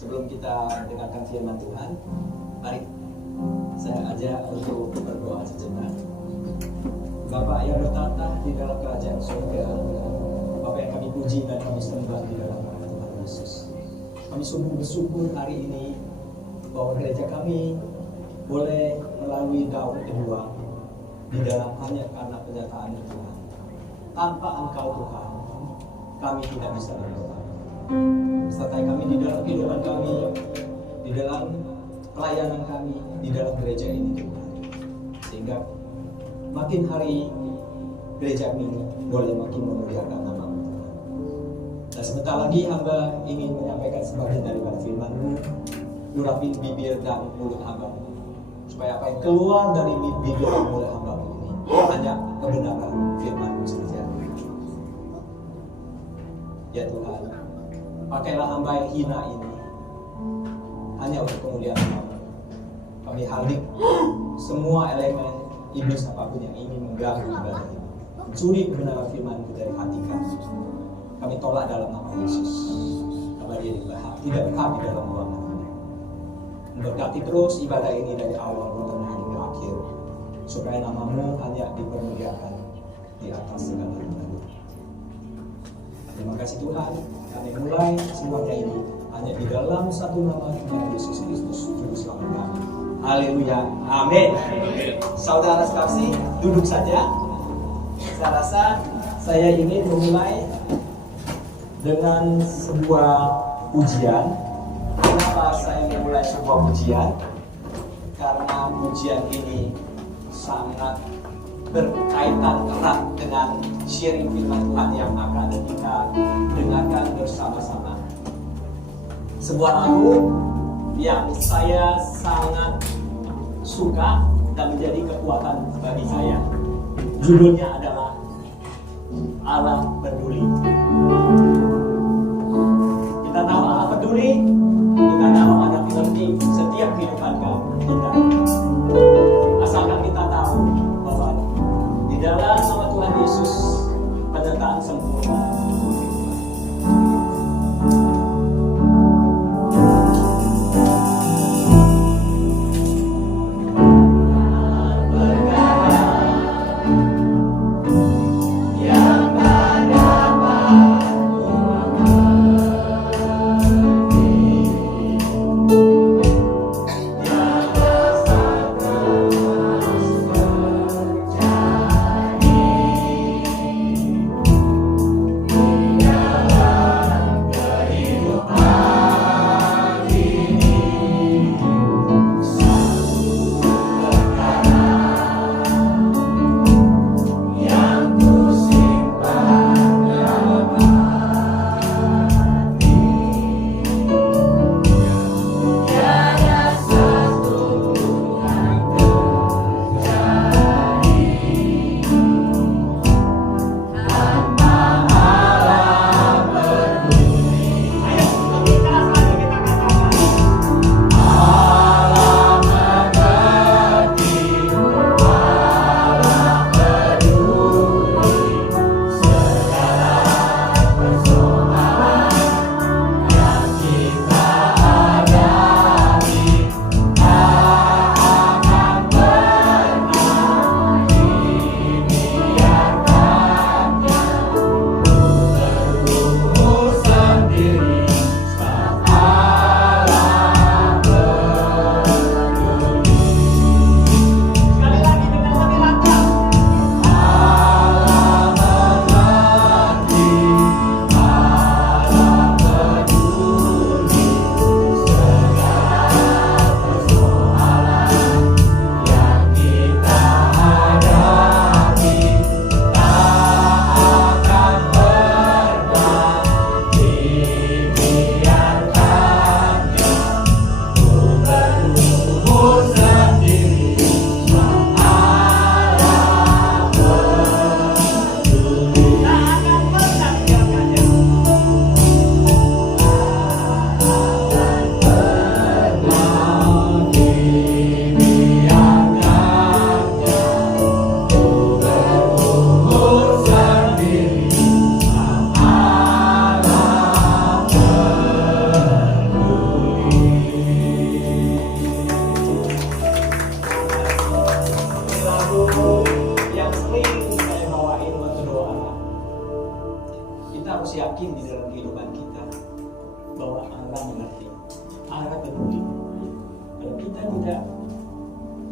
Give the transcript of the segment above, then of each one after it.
Sebelum kita mendengarkan firman Tuhan, mari saya ajak untuk berdoa sejenak. Bapa yang bertata di dalam kerajaan surga, Bapa yang kami puji dan kami sembah di dalam nama Tuhan Yesus. Kami sungguh bersyukur hari ini bahwa gereja kami boleh melalui daun kedua di dalam hanya karena penyataan Tuhan. Tanpa Engkau Tuhan, kami tidak bisa berdoa. Sertai kami di dalam kehidupan kami, di dalam pelayanan kami, di dalam gereja ini Tuhan. Sehingga makin hari gereja ini boleh makin memuliakan nama-Mu Tuhan. Dan sebentar lagi hamba ingin menyampaikan sebagian daripada firman-Mu. Urapi bibir dan mulut hamba-Mu, supaya apa yang keluar dari bibir dan mulut hamba-Mu ini hanya kebenaran firman-Mu saja. Ya Tuhan, pakailah hamba yang hina ini hanya untuk kemuliaan nama-Mu. Kami hadik semua elemen iblis apapun yang ingin mengganggu ibadah ini, mencuri kebenaran firman-Mu dari hati kami. Kami tolak dalam nama Yesus. Karena Dia tidak berhak di dalam ruangan ini. Memberkati terus ibadah ini dari awal tengah hingga akhir, supaya nama-Mu hanya dipermuliakan di atas segala nama. Terima kasih Tuhan, kami mulai semuanya ini hanya di dalam satu nama Tuhan Yesus Kristus, Juru Selamat kami. Haleluya, amin. Saudara sekasih, duduk saja. Saya rasa saya ingin memulai dengan sebuah pujian. Kenapa saya memulai sebuah pujian? Karena pujian ini sangat berkaitan erat dengan sharing firman Tuhan yang akan kita dengarkan bersama-sama. Sebuah lagu yang saya sangat suka dan menjadi kekuatan bagi saya. Judulnya adalah Allah Peduli. Kita tahu Allah peduli, kita tahu ada penting setiap kehidupan kita. Asalkan kita tahu bahwa di dalam nama Tuhan Yesus penyertaan sempurna. Yeah. tidak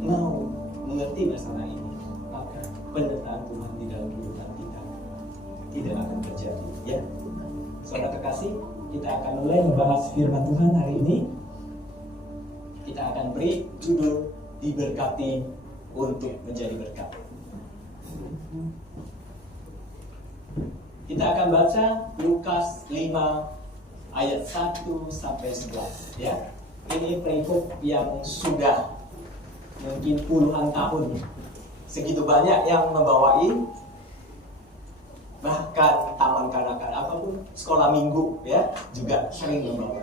mau mengerti masalah ini, maka penyertaan Tuhan di dalam kehidupan kita tidak akan terjadi. Ya, saudara kekasih, kita akan mulai membahas firman Tuhan hari ini. Kita akan beri judul diberkati untuk menjadi berkat. Kita akan baca Lukas 5 ayat 1 sampai 11 ya. Ini perikop yang sudah mungkin puluhan tahun, segitu banyak yang membawai, bahkan taman kanak-kanak apapun, sekolah minggu ya juga sering membawa.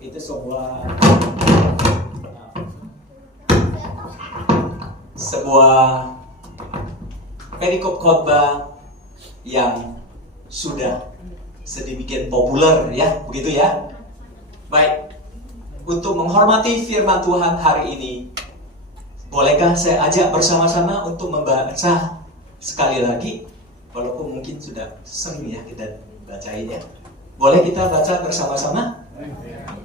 Itu sebuah perikop khotbah yang sudah sedemikian populer ya, begitu ya. Baik, untuk menghormati firman Tuhan hari ini, bolehkah saya ajak bersama-sama untuk membaca sekali lagi, walaupun mungkin sudah sering ya kita bacain ya. Boleh kita baca bersama-sama?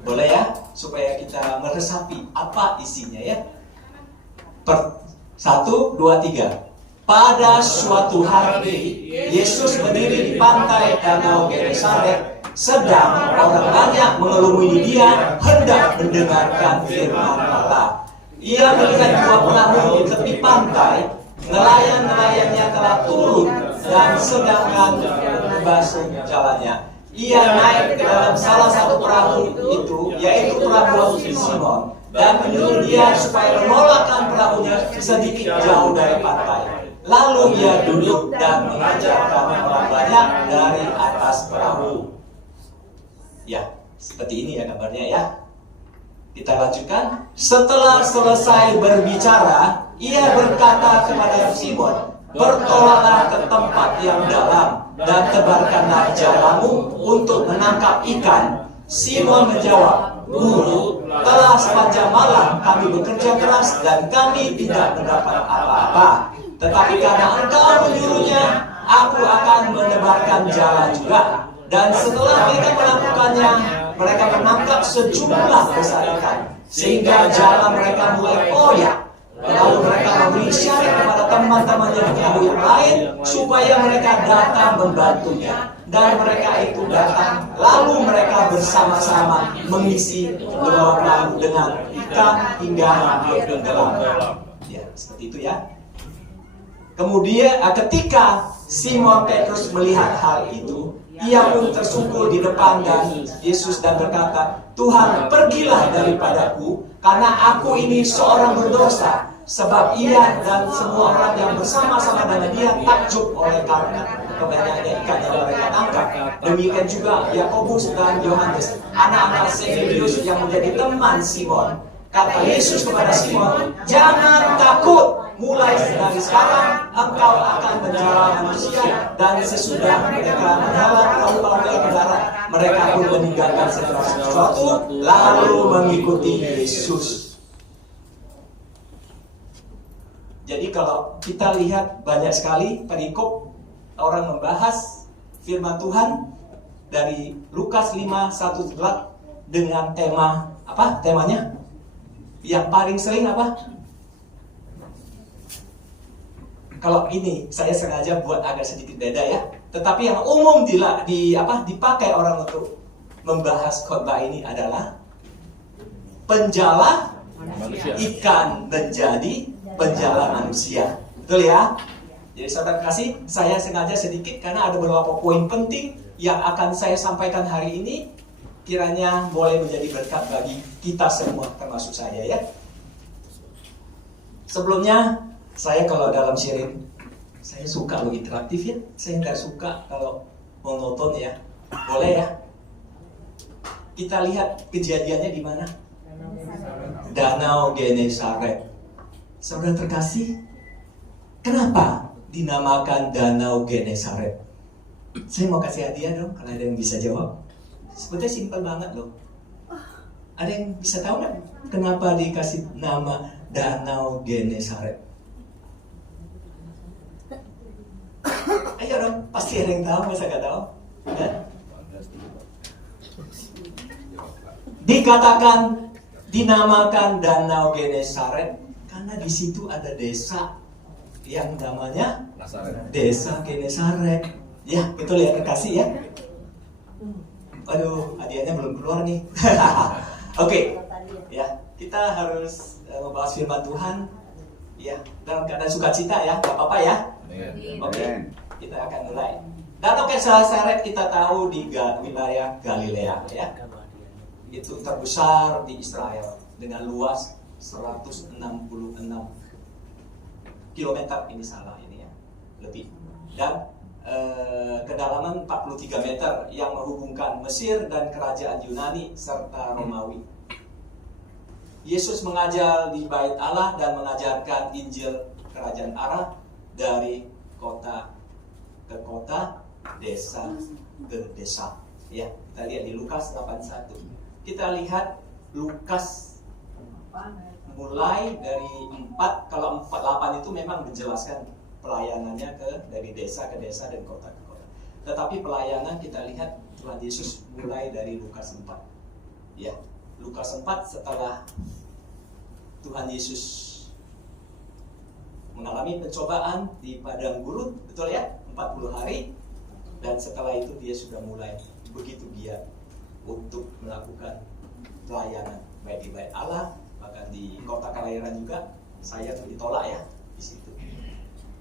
Boleh ya, supaya kita meresapi apa isinya ya. 1, 2, 3. Pada suatu hari, Yesus berdiri di pantai Danau Genesaret, sedang orang banyak mengelumuni dia hendak mendengarkan firman Allah. Ia melihat dua perahu di tepi pantai, nelayan-nelayannya telah turun dan sedangkan membasuh jalannya. Ia naik ke dalam salah satu perahu itu, yaitu perahu Simon, dan menyuruh dia supaya menolakkan perahunya sedikit jauh dari pantai. Lalu ia duduk dan mengajarkan orang banyak dari atas perahu. Ya, seperti ini ya kabarnya ya. Kita lanjutkan. Setelah selesai berbicara, ia berkata kepada Simon, "Bertolaklah ke tempat yang dalam dan tebarkanlah jalamu untuk menangkap ikan." Simon menjawab, "Guru, telah sepanjang malam kami bekerja keras dan kami tidak mendapat apa-apa. Tetapi karena engkau menyuruhnya, aku akan menebarkan jala juga." Dan setelah mereka melakukannya, mereka menangkap sejumlah besar ikan, sehingga jala mereka mulai koyak. Lalu mereka memberi isyarat kepada teman-temannya perahu yang lain, supaya mereka datang membantunya. Dan mereka itu datang, lalu mereka bersama-sama mengisi kedua perahu dengan ikan hingga hampir tenggelam. Ya, seperti itu ya. Kemudian ketika Simon Petrus melihat hal itu, ia pun tersungkur di depan dan Yesus dan berkata, "Tuhan, pergilah daripadaku, karena aku ini seorang berdosa." Sebab ia dan semua orang yang bersama-sama dengan dia takjub oleh karena kebanyakan ikan yang mereka tangkap. Demikian juga Yakobus dan Yohanes, anak-anak Zebedeus yang menjadi teman Simon. Kata Yesus kepada Simon, "Jangan takut. Mulai dari sekarang engkau akan menjala manusia." Dan sesudah mereka menjala perahu-perahu ke darat, mereka pun meninggalkan segala sesuatu lalu mengikuti Yesus. Jadi kalau kita lihat banyak sekali perikop orang membahas firman Tuhan dari Lukas 5, 1-11 dengan tema apa? Temanya? Yang paling sering apa? Kalau ini saya sengaja buat agak sedikit beda ya. Tetapi yang umum dipakai orang untuk membahas khotbah ini adalah penjala ikan menjadi penjala manusia. Betul ya? Jadi saudara kasih, saya sengaja sedikit karena ada beberapa poin penting yang akan saya sampaikan hari ini. Kiranya boleh menjadi berkat bagi kita semua, termasuk saya ya. Sebelumnya, saya kalau dalam sharing, saya suka lebih interaktif ya. Saya nggak suka kalau monoton ya. Boleh ya? Kita lihat kejadiannya di mana? Danau Genesaret. Saudara terkasih, kenapa dinamakan Danau Genesaret? Saya mau kasih hadiah dong, kalau ada yang bisa jawab. Sebetulnya simpel banget loh. Ada yang bisa tahu nggak kenapa dikasih nama Danau Genesaret? Ayo dong, pasti ada yang tahu, masa nggak tahu? Ya? Dikatakan dinamakan Danau Genesaret karena di situ ada desa yang namanya Desa Genesaret. Ya, betul ya kekasih ya. Aduh, hadiahnya belum keluar nih. Oke, ya kita harus membahas firman Tuhan. Ya, dalam keadaan sukacita ya, gak apa-apa ya. Oke, kita akan mulai. Danau Genesaret kita tahu di wilayah Galilea ya. Itu terbesar di Israel dengan luas 166 kilometer, ini salah ini ya, lebih, dan kedalaman 43 meter yang menghubungkan Mesir dan kerajaan Yunani serta Romawi. Yesus mengajar di Bait Allah dan mengajarkan Injil kerajaan Allah dari kota ke kota, desa ke desa. Ya, kita lihat di Lukas 81. Kita lihat Lukas mulai dari 4, kalau 48 itu memang menjelaskan pelayanannya dari desa ke desa dan kota ke kota. Tetapi pelayanan kita lihat Tuhan Yesus mulai dari Lukas 4. Ya, Lukas 4 setelah Tuhan Yesus mengalami pencobaan di padang gurun, betul ya, 40 hari. Dan setelah itu dia sudah mulai begitu giat untuk melakukan pelayanan baik di Bait Allah, bahkan di kota kelahiran juga. Saya ditolak ya di situ,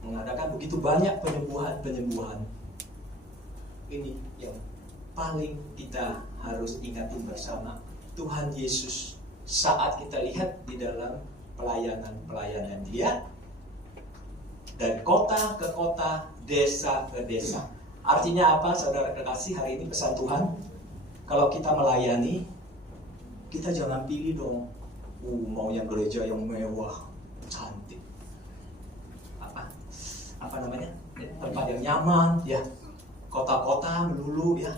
mengadakan begitu banyak penyembuhan. Ini yang paling kita harus ingatin bersama. Tuhan Yesus saat kita lihat di dalam pelayanan dia dari kota ke kota, desa ke desa. Artinya apa, saudara kekasih? Hari ini pesan Tuhan, kalau kita melayani, kita jangan pilih dong, mau yang gereja yang mewah, cantik, apa namanya, tempat yang nyaman, ya, kota-kota melulu, ya.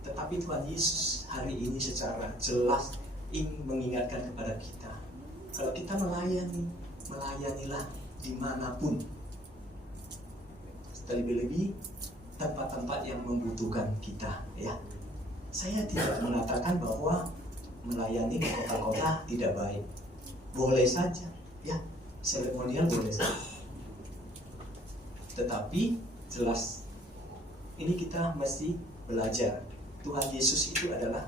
Tetapi Tuhan Yesus hari ini secara jelas ingin mengingatkan kepada kita, kalau kita melayanilah dimanapun, terlebih-lebih tempat-tempat yang membutuhkan kita, ya. Saya tidak mengatakan bahwa melayani di kota-kota tidak baik, boleh saja, ya, seremonial boleh saja. Tetapi jelas ini kita mesti belajar. Tuhan Yesus itu adalah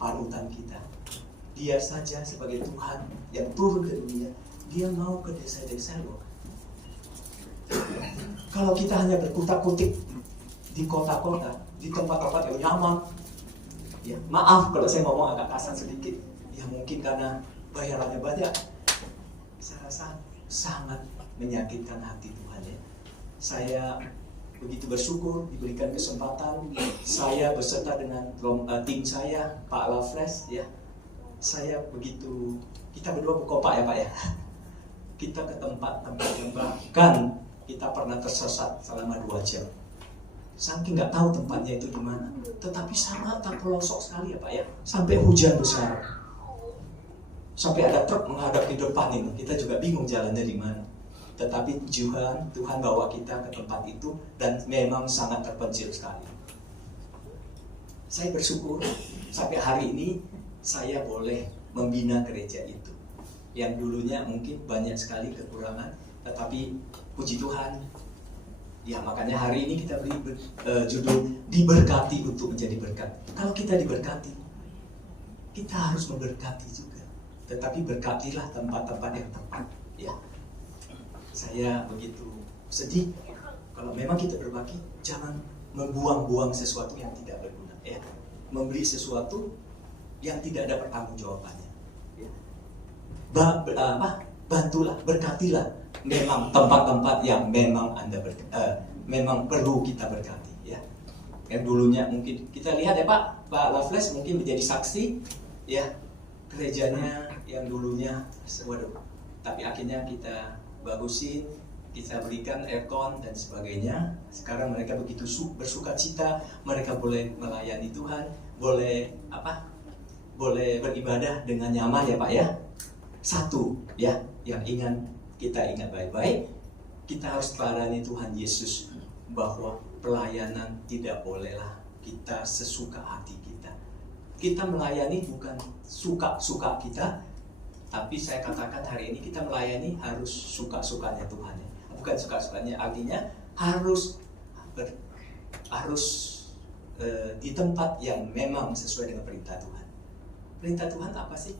panutan kita. Dia saja sebagai Tuhan yang turun ke dunia, dia mau ke desa-desa loh. Kalau kita hanya berkutak-kutik di kota-kota, di tempat-tempat yang nyaman, ya, maaf kalau saya ngomong agak kasar sedikit, ya mungkin karena bayarannya banyak, saya rasa sangat menyakitkan hati Tuhan ya. Saya begitu bersyukur diberikan kesempatan, saya beserta dengan tim saya, Pak Lafles ya. Saya begitu, kita berdua berkopak ya Pak ya. Kita ke tempat-tempat yang bahkan kita pernah tersesat selama 2 jam. Saking nggak tahu tempatnya itu di mana, tetapi sangat terpelosok sekali ya Pak ya. Sampai hujan besar, sampai ada truk menghadap di depan ini, kita juga bingung jalannya di mana. Tetapi Tuhan bawa kita ke tempat itu dan memang sangat terpencil sekali. Saya bersyukur sampai hari ini saya boleh membina gereja itu. Yang dulunya mungkin banyak sekali kekurangan, tetapi puji Tuhan. Ya makanya hari ini kita beri judul diberkati untuk menjadi berkat. Kalau kita diberkati, kita harus memberkati juga. Tetapi berkatilah tempat-tempat yang tepat. Ya, saya begitu sedih. Kalau memang kita berbagi, jangan membuang-buang sesuatu yang tidak berguna. Ya, memberi sesuatu yang tidak ada pertanggungjawabannya. Ya. Bantulah, berkatilah. Memang tempat-tempat yang memang memang perlu kita berkati ya. Yang dulunya mungkin kita lihat ya Pak Lafles mungkin menjadi saksi ya, gerejanya yang dulunya waduh, tapi akhirnya kita bagusin, kita berikan aircon dan sebagainya. Sekarang mereka begitu bersukacita, mereka boleh melayani Tuhan, boleh boleh beribadah dengan nyaman ya Pak ya. Satu ya, yang kita ingat baik-baik, kita harus teladani Tuhan Yesus bahwa pelayanan tidak bolehlah kita sesuka hati kita. kita melayani bukan suka-suka kita, tapi saya katakan hari ini kita melayani harus suka-sukanya Tuhan. Bukan suka-sukanya, artinya harus di tempat yang memang sesuai dengan perintah Tuhan. Perintah Tuhan apa sih?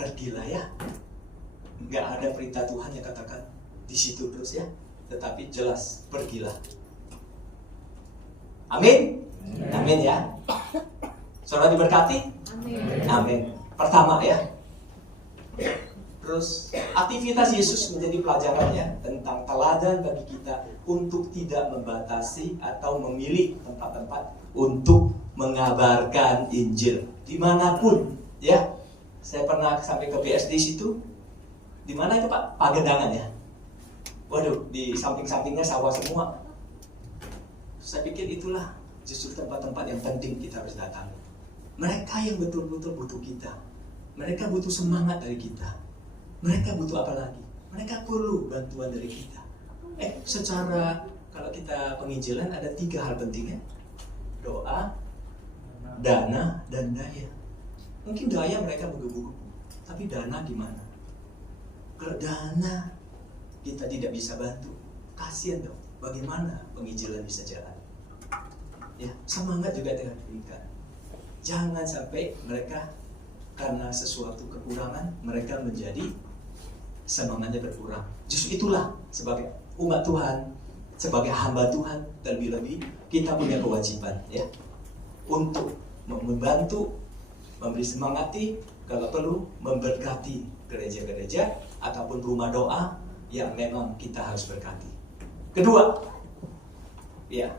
Pergilah ya. Nggak ada perintah Tuhan yang katakan di situ terus ya, tetapi jelas pergilah. Amin. Amin ya. Saudara diberkati. Amin. Pertama ya. Terus aktivitas Yesus menjadi pelajarannya tentang teladan bagi kita untuk tidak membatasi atau memilih tempat-tempat untuk mengabarkan Injil dimanapun ya. Saya pernah sampai ke BSD situ. Di mana itu Pak? Pagedangan ya. Waduh, di samping-sampingnya sawah semua. Saya pikir itulah justru tempat-tempat yang penting kita harus datangi. Mereka yang betul-betul butuh kita. Mereka butuh semangat dari kita. Mereka butuh apa lagi? Mereka perlu bantuan dari kita. Secara kalau kita penginjilan ada 3 hal pentingnya. Doa, dana, dan daya. Mungkin daya mereka butuh, tapi dana gimana? Kalau dana kita tidak bisa bantu, kasihan dong. Bagaimana penginjilan bisa jalan? Ya, semangat juga tidak diberikan. Jangan sampai mereka karena sesuatu kekurangan mereka menjadi semangatnya berkurang. Justru itulah sebagai umat Tuhan, sebagai hamba Tuhan, terlebih-lebih kita punya kewajiban ya untuk membantu, memberi semangati, kalau perlu memberkati gereja-gereja ataupun rumah doa yang memang kita harus berkati. Kedua, ya,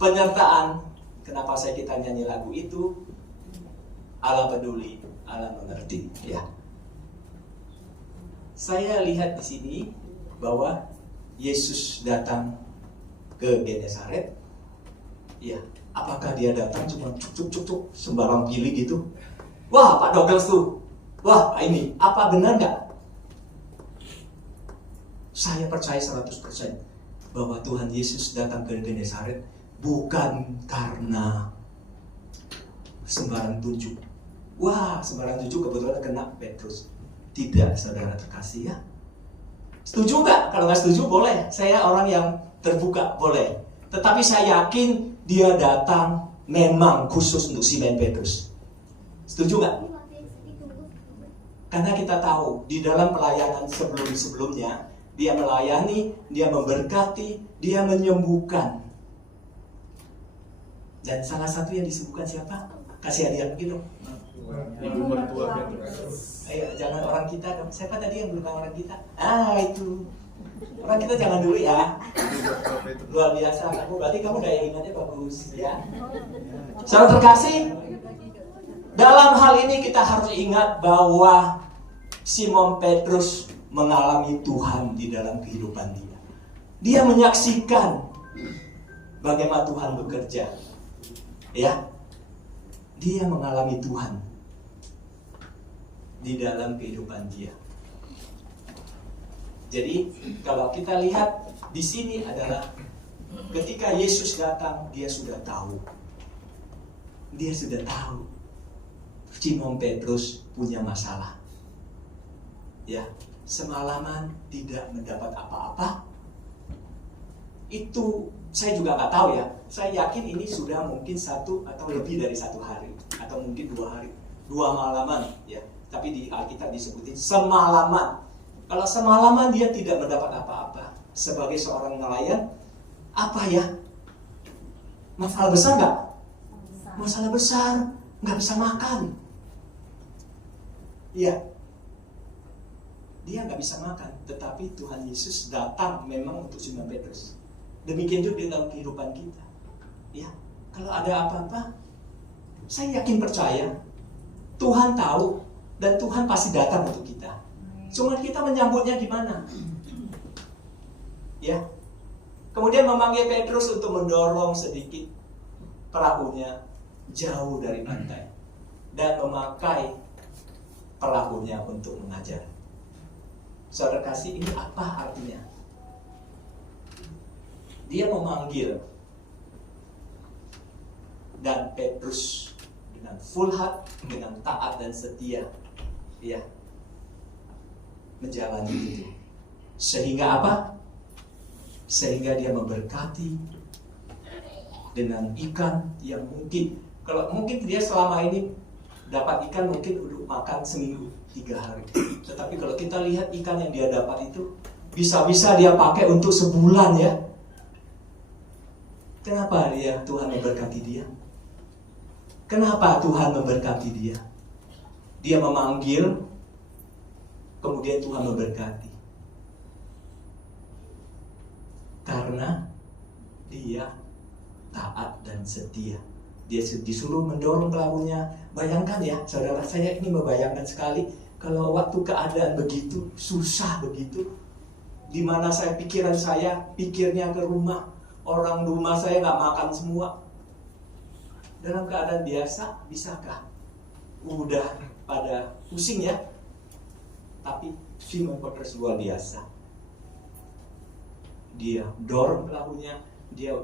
penyertaan. Kenapa kita nyanyi lagu itu? Allah peduli, Allah mengerti. Ya, saya lihat di sini bahwa Yesus datang ke Genesaret. Ya, apakah dia datang cuma cuk sembarang pilih gitu? Wah, Pak Douglas tuh. Wah, ini apa benar nggak? Saya percaya 100% bahwa Tuhan Yesus datang ke Genesaret bukan karena sembarang tunjuk. Wah, sembarang tunjuk kebetulan kena Petrus. Tidak, saudara terkasih ya. Setuju nggak? Kalau nggak setuju boleh. Saya orang yang terbuka, boleh. Tetapi saya yakin dia datang memang khusus untuk Simon Petrus. Setuju nggak? Karena kita tahu di dalam pelayanan sebelum-sebelumnya dia melayani, dia memberkati, dia menyembuhkan. Dan salah satu yang disembuhkan siapa? Kasih hadiah begitu. Ibu mertua Petrus. Ayo, jangan orang kita dong. Siapa tadi yang bukan orang kita? Itu. Orang kita jangan dulu ya. Luar biasa. Berarti kamu daya ingatnya bagus ya. Saudara terkasih, dalam hal ini kita harus ingat bahwa Simon Petrus mengalami Tuhan di dalam kehidupan dia. Dia menyaksikan bagaimana Tuhan bekerja. Ya. Dia mengalami Tuhan di dalam kehidupan dia. Jadi kalau kita lihat di sini adalah ketika Yesus datang, dia sudah tahu. Dia sudah tahu Simon Petrus punya masalah. Ya, semalaman tidak mendapat apa-apa. Itu saya juga nggak tahu ya. Saya yakin ini sudah mungkin 1 atau lebih dari 1 hari atau mungkin 2 hari, 2 malaman ya. Tapi di Alkitab disebutin semalaman. Kalau semalaman dia tidak mendapat apa-apa sebagai seorang nelayan, apa ya? Masalah besar nggak? Masalah besar, nggak bisa makan. Iya, dia nggak bisa makan. Tetapi Tuhan Yesus datang memang untuk Simon Petrus. Demikian juga di dalam kehidupan kita. Ya, kalau ada apa-apa, saya yakin percaya Tuhan tahu dan Tuhan pasti datang untuk kita. Cuma kita menyambutnya gimana? Ya. Kemudian memanggil Petrus untuk mendorong sedikit perahunya jauh dari pantai dan memakai perahunya untuk mengajar. Saudara kasih, ini apa artinya? Dia memanggil Dan Petrus dengan full heart, dengan taat dan setia, ya, menjalani itu. Sehingga apa? Sehingga dia memberkati dengan ikan yang mungkin, kalau mungkin dia selama ini dapat ikan mungkin untuk makan seminggu 3 hari. Tetapi kalau kita lihat ikan yang dia dapat itu bisa-bisa dia pakai untuk sebulan, ya. Kenapa Tuhan memberkati dia? Kenapa Tuhan memberkati dia? Dia memanggil, kemudian Tuhan memberkati. Karena dia taat dan setia. Dia disuruh mendorong perahunya. Bayangkan ya, saudara, saya ini membayangkan sekali kalau waktu keadaan begitu, susah begitu, di mana pikiran saya pikirnya ke rumah, orang rumah saya nggak makan semua. Dalam keadaan biasa, bisakah? Udah pada pusing ya. Tapi Simon Petrus luar biasa. Dia dorong perahunya, dia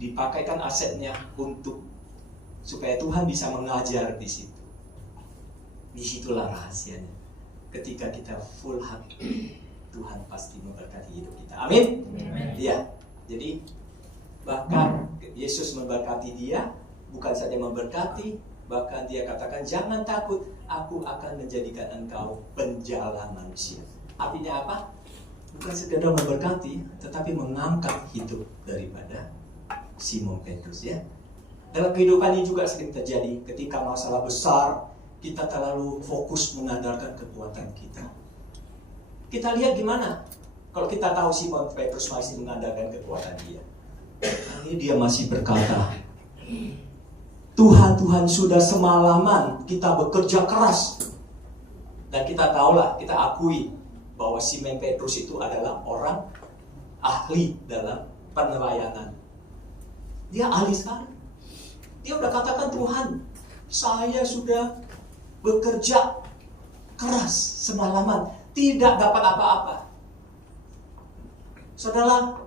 dipakaikan asetnya untuk supaya Tuhan bisa mengajar di situ. Disitulah rahasianya. Ketika kita full heart, Tuhan pasti memberkati hidup kita. Amin. Iya. Jadi bahkan Yesus memberkati dia, bukan saja memberkati, bahkan dia katakan, jangan takut, aku akan menjadikan engkau penjala manusia. Artinya apa? Bukan sekedar memberkati, tetapi mengangkat hidup daripada Simon Petrus, ya. Dalam kehidupan ini juga sering terjadi. Ketika masalah besar, kita terlalu fokus mengandalkan kekuatan kita. Kita lihat gimana kalau kita tahu Simon Petrus masih mengandalkan kekuatan dia. Ini dia masih berkata, Tuhan sudah semalaman kita bekerja keras. Dan kita tahulah, kita akui bahwa Simon Petrus itu adalah orang ahli dalam penelayanan. Dia ahli sekali. Dia udah katakan, Tuhan, saya sudah bekerja keras semalaman, tidak dapat apa-apa. Saudara,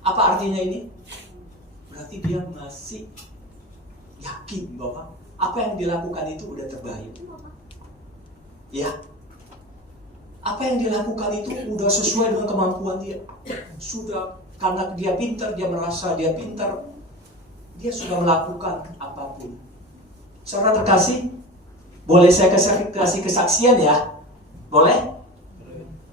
apa artinya ini? Berarti dia masih yakin bahwa apa yang dilakukan itu udah terbaik. Ya. Apa yang dilakukan itu udah sesuai dengan kemampuan dia. Sudah, karena dia pintar, dia merasa dia pintar, dia sudah melakukan apapun. Saudara terkasih, boleh saya kasih kesaksian ya? Boleh?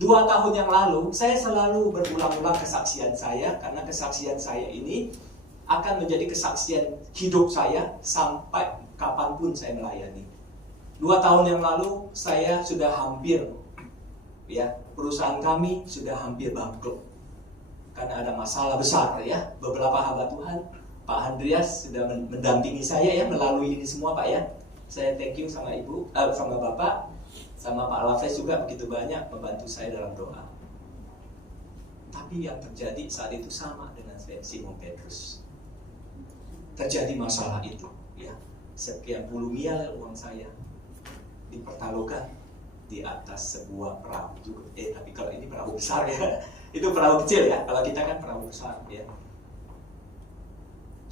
2 tahun yang lalu, saya selalu berulang-ulang kesaksian saya, karena kesaksian saya ini akan menjadi kesaksian hidup saya sampai kapanpun saya melayani. 2 tahun yang lalu, saya sudah hampir, ya, perusahaan kami sudah hampir bangkrut. Karena ada masalah besar, ya. Beberapa hamba Tuhan, Pak Andreas sudah mendampingi saya ya melalui ini semua, Pak, ya. Saya thank you sama Ibu, sama Bapak, sama Pak Lafes juga begitu banyak membantu saya dalam doa. Tapi yang terjadi saat itu sama dengan Simon Petrus. Terjadi masalah itu, ya. Sekian puluh miliar uang saya dipertaruhkan di atas sebuah perahu juga. Tapi kalau ini perahu besar ya, itu perahu kecil ya. Kalau kita kan perahu besar ya.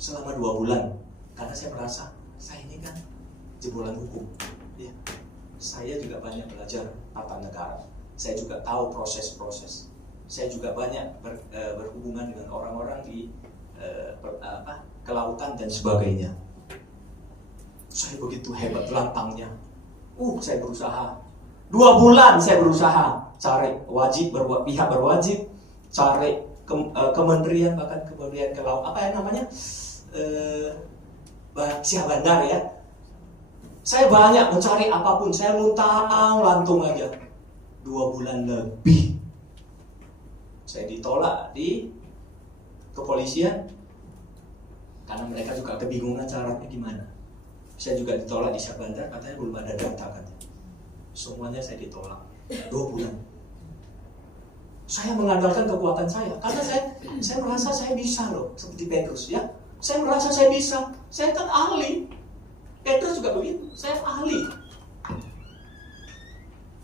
Selama 2 bulan, karena saya merasa saya ini kan jebolan hukum, ya. Saya juga banyak belajar tata negara. Saya juga tahu proses-proses. Saya juga banyak berhubungan dengan orang-orang di kelautan dan sebagainya. Saya begitu hebat lantangnya. Saya berusaha 2 bulan saya berusaha cari pihak berwajib, cari kementerian, bahkan kementerian kelautan, apa yang namanya, Syah Bandar ya. Saya banyak mencari apapun, saya luntang-lantung aja. 2 bulan lebih saya ditolak di kepolisian karena mereka juga kebingungan caranya gimana. Saya juga ditolak di Syah Bandar, katanya belum ada data katanya. Semuanya saya ditolak 2 bulan. Saya mengandalkan kekuatan saya karena saya merasa saya bisa loh, seperti Petrus ya. Saya merasa saya bisa. Saya kan ahli. Petrus juga begitu. Saya ahli.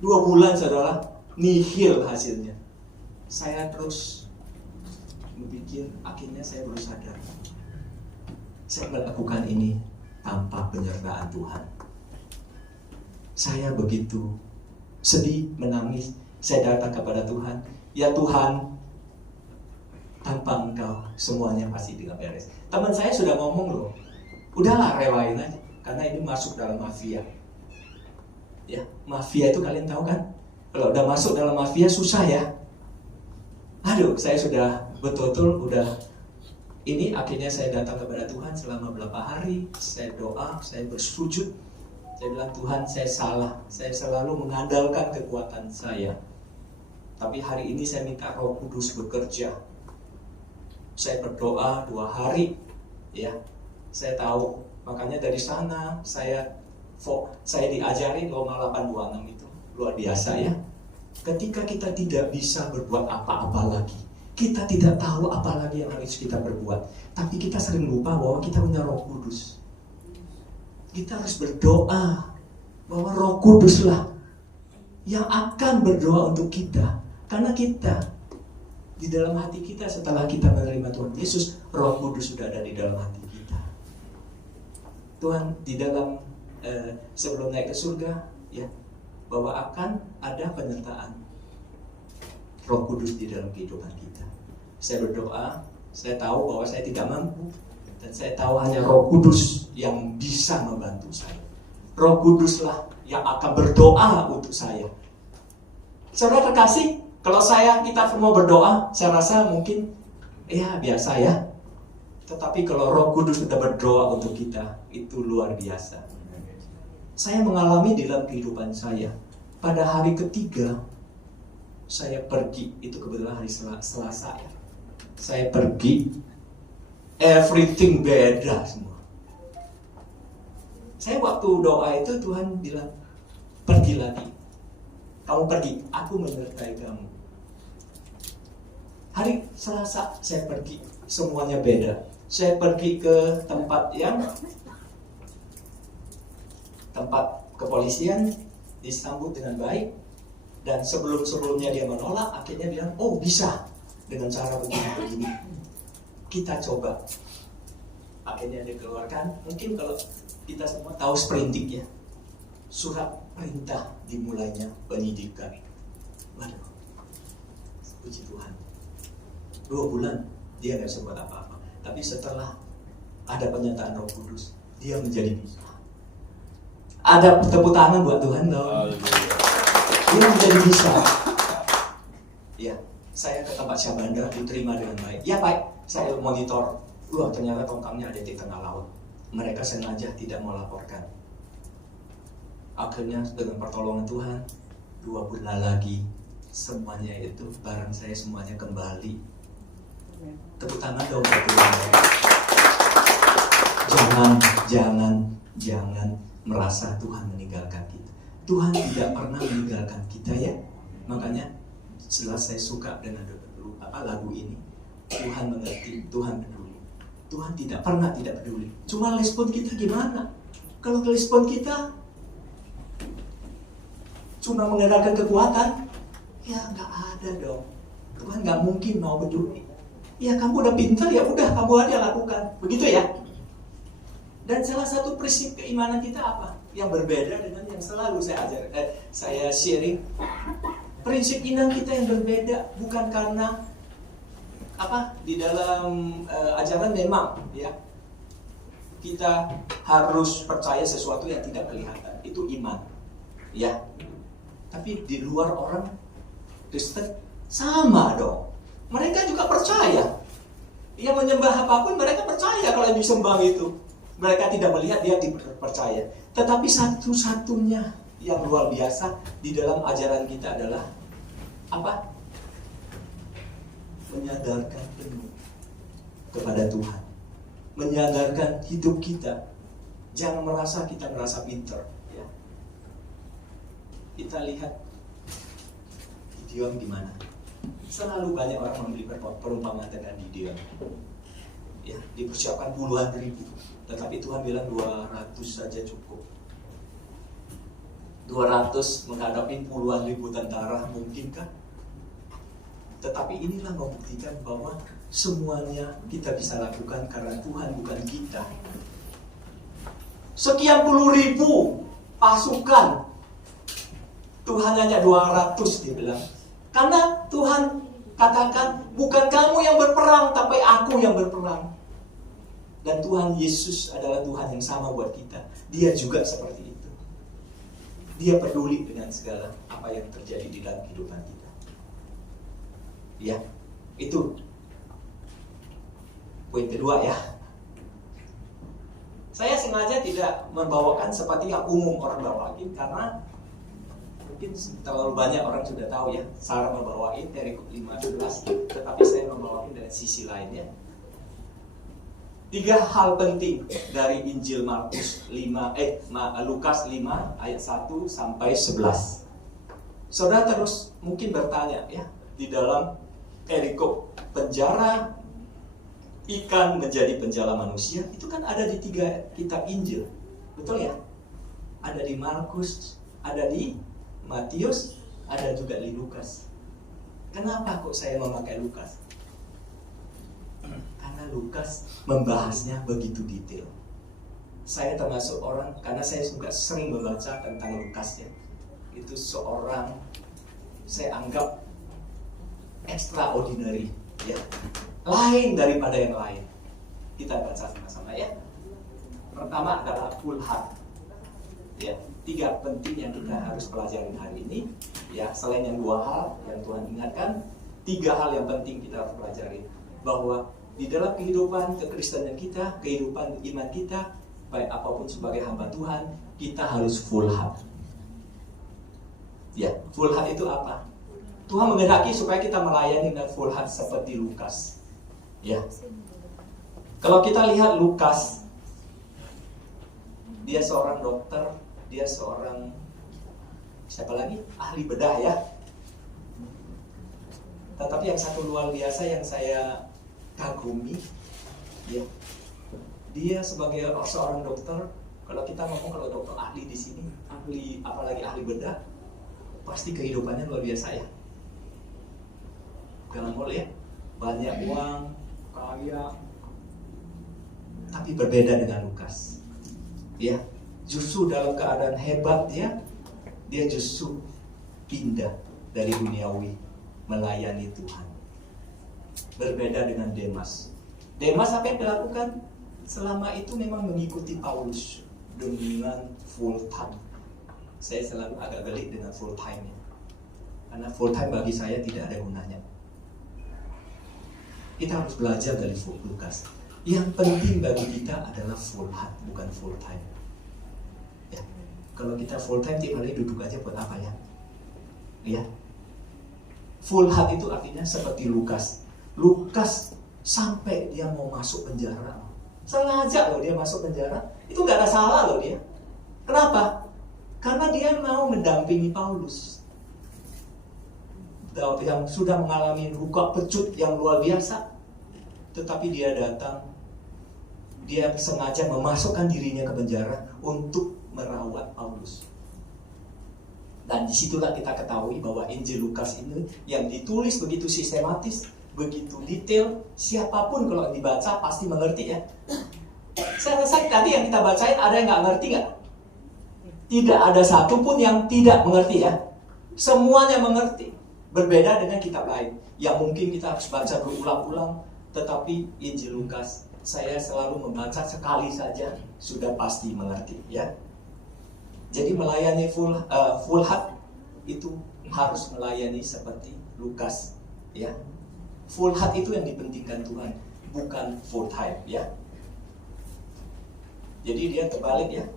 2 bulan saudara, nihil hasilnya. Saya terus berpikir, akhirnya saya baru sadar. saya melakukan ini tanpa penyertaan Tuhan. Saya begitu sedih, menangis. Saya datang kepada Tuhan. Ya Tuhan, tanpa Engkau semuanya pasti tidak beres. Teman saya sudah ngomong loh, udahlah relain aja, karena ini masuk dalam mafia. Ya, mafia itu kalian tahu kan? Kalau udah masuk dalam mafia susah ya. Aduh, saya sudah betul-betul udah ini. Akhirnya saya datang kepada Tuhan selama beberapa hari. Saya doa, saya bersujud. Saya bilang, Tuhan, saya salah. Saya selalu mengandalkan kekuatan saya. Tapi hari ini saya minta Roh Kudus bekerja. Saya berdoa 2 hari, ya. Saya tahu, makanya dari sana saya diajari Roma 8:26 itu luar biasa ya. Ketika kita tidak bisa berbuat apa-apa lagi, kita tidak tahu apa lagi yang harus kita berbuat, tapi kita sering lupa bahwa kita punya Roh Kudus. Kita harus berdoa bahwa Roh Kuduslah yang akan berdoa untuk kita, karena kita di dalam hati kita setelah kita menerima Tuhan Yesus, Roh Kudus sudah ada di dalam hati kita. Tuhan di dalam sebelum naik ke surga, ya, bahwa akan ada penyertaan Roh Kudus di dalam kehidupan kita. Saya berdoa, saya tahu bahwa saya tidak mampu, dan saya tahu hanya Roh Kudus yang bisa membantu saya. Roh Kuduslah yang akan berdoa untuk saya. Saudara terkasih, kalau kita mau berdoa, saya rasa mungkin ya biasa ya. Tetapi kalau Roh Kudus sudah berdoa untuk kita, itu luar biasa. Saya mengalami di dalam kehidupan saya. Pada hari ketiga, saya pergi, itu kebetulan hari Selasa ya. Saya pergi, everything beda semua. Saya waktu doa itu Tuhan bilang, pergi lagi. Kamu pergi, aku menyertai kamu. Hari Selasa saya pergi, semuanya beda. Saya pergi ke tempat kepolisian, disambut dengan baik, dan sebelumnya dia menolak, akhirnya bilang, oh bisa dengan cara begini. Kita coba. Akhirnya dia keluarkan. Mungkin kalau kita semua tahu sprindik ya, surat perintah dimulainya penyidikan. Waduh, puji Tuhan. 2 bulan dia nggak bisa buat apa-apa. Tapi setelah ada penyertaan Roh Kudus, dia menjadi bisa. Ada tepuk tangan buat Tuhan dong. Dia menjadi bisa. Ya, saya ke tempat Syahbandar diterima dengan baik. Ya baik, saya monitor. Wah, ternyata tongkangnya ada di tengah laut. Mereka sengaja tidak mau laporkan. Akhirnya dengan pertolongan Tuhan, 2 bulan lagi semuanya itu barang saya semuanya kembali. Tepuk tangan dong buat Tuhan. Jangan merasa Tuhan meninggalkan kita. Tuhan tidak pernah meninggalkan kita ya. Makanya setelah saya suka dengan lagu ini, Tuhan mengerti, Tuhan peduli. Tuhan tidak pernah tidak peduli. Cuma respon kita gimana? Kalau respon kita cuma mengandalkan kekuatan, ya nggak ada dong. Tuhan nggak mungkin mau peduli. Ya kamu udah pintar, ya udah kamu aja lakukan. Begitu ya. Dan salah satu prinsip keimanan kita apa? Yang berbeda dengan yang selalu saya sharing. Prinsip iman kita yang berbeda bukan karena di dalam ajaran memang ya kita harus percaya sesuatu yang tidak kelihatan. Itu iman. Ya. Tapi di luar orang Kristen sama dong. Mereka juga percaya. Ia menyembah apapun mereka percaya kalau yang disembah itu. Mereka tidak melihat, dia dipercaya. Tetapi satu-satunya yang luar biasa di dalam ajaran kita adalah apa? Menyadarkan penuh kepada Tuhan. Menyadarkan hidup kita. Jangan merasa kita merasa pintar. Ya. Kita lihat Gideon gimana. Selalu banyak orang membeli perumpamaan dengan Gideon. Ya, dipersiapkan puluhan ribu. Tetapi Tuhan bilang 200 saja cukup. 200 menghadapi puluhan ribu tentara, mungkinkah? Tetapi inilah membuktikan bahwa Semuanya kita bisa lakukan karena Tuhan, bukan kita. Sekian puluh ribu pasukan, Tuhan hanya 200 dia bilang. Karena Tuhan katakan, bukan kamu yang berperang, tapi aku yang berperang. Dan Tuhan Yesus adalah Tuhan yang sama buat kita. Dia juga seperti itu. Dia peduli dengan segala apa yang terjadi di dalam kehidupan kita. Ya, itu poin kedua ya. Saya sengaja tidak membawakan seperti yang umum orang bawain, karena mungkin terlalu banyak orang sudah tahu ya cara membawain dari 15, tetapi saya membawakan dari sisi lainnya. 3 hal penting dari Injil Lukas 5 ayat 1 sampai 11. Saudara terus mungkin bertanya ya, di dalam perikop penjara ikan menjadi penjala manusia, itu kan ada di 3 kitab Injil, betul ya? Ada di Markus, ada di Matius, ada juga di Lukas. Kenapa kok saya memakai Lukas? Karena Lukas membahasnya begitu detail. Saya termasuk orang, karena saya juga sering membaca tentang Lukas ya. Itu seorang, saya anggap extraordinary ya, lain daripada yang lain. Kita baca sama-sama ya. Pertama adalah full heart ya. 3 penting yang kita harus pelajari hari ini ya. Selain yang 2 hal yang Tuhan ingatkan, 3 hal yang penting kita harus pelajari. Bahwa di dalam kehidupan kekristenan kita, kehidupan iman kita, baik apapun sebagai hamba Tuhan, kita harus full heart. Ya, full heart itu apa? Tuhan menghendaki supaya kita melayani dengan full heart seperti Lukas. Ya. Kalau kita lihat Lukas, dia seorang dokter, dia seorang siapa lagi? Ahli bedah ya. Tetapi yang satu luar biasa yang saya kagumi, ya, dia sebagai seorang dokter. Kalau kita ngomong kalau dokter ahli di sini, ahli apalagi ahli bedah, pasti kehidupannya luar biasa ya. Jangan boleh ya, banyak uang, kaya, tapi berbeda dengan Lukas. Ya, justru dalam keadaan hebat dia justru pindah dari duniawi melayani Tuhan. Berbeda dengan Demas. Demas apa yang dilakukan? Selama itu memang mengikuti Paulus dengan full time. Saya selalu agak geli dengan full time ya. Karena full time bagi saya tidak ada gunanya. Kita harus belajar dari Lukas. Yang penting bagi kita adalah full heart, bukan full time. Ya. Kalau kita full time tiap hari duduk aja buat apa ya? Ya. Full heart itu artinya seperti Lukas. Lukas sampai dia mau masuk penjara. Sengaja loh dia masuk penjara. Itu gak ada salah loh dia. Kenapa? Karena dia mau mendampingi Paulus yang sudah mengalami luka pecut yang luar biasa. Tetapi dia datang, dia sengaja memasukkan dirinya ke penjara untuk merawat Paulus. Dan disitulah kita ketahui bahwa Injil Lukas ini yang ditulis begitu sistematis, begitu detail, siapapun kalau dibaca pasti mengerti ya. Saya rasa tadi yang kita bacain ada yang nggak ngerti nggak? Tidak ada satupun yang tidak mengerti ya. Semuanya mengerti. Berbeda dengan kitab lain yang mungkin kita harus baca berulang-ulang, tetapi Injil Lukas saya selalu membaca sekali saja sudah pasti mengerti ya. Jadi melayani full heart itu harus melayani seperti Lukas ya. Full heart itu yang dipentingkan Tuhan, bukan full time ya. Jadi dia terbalik ya.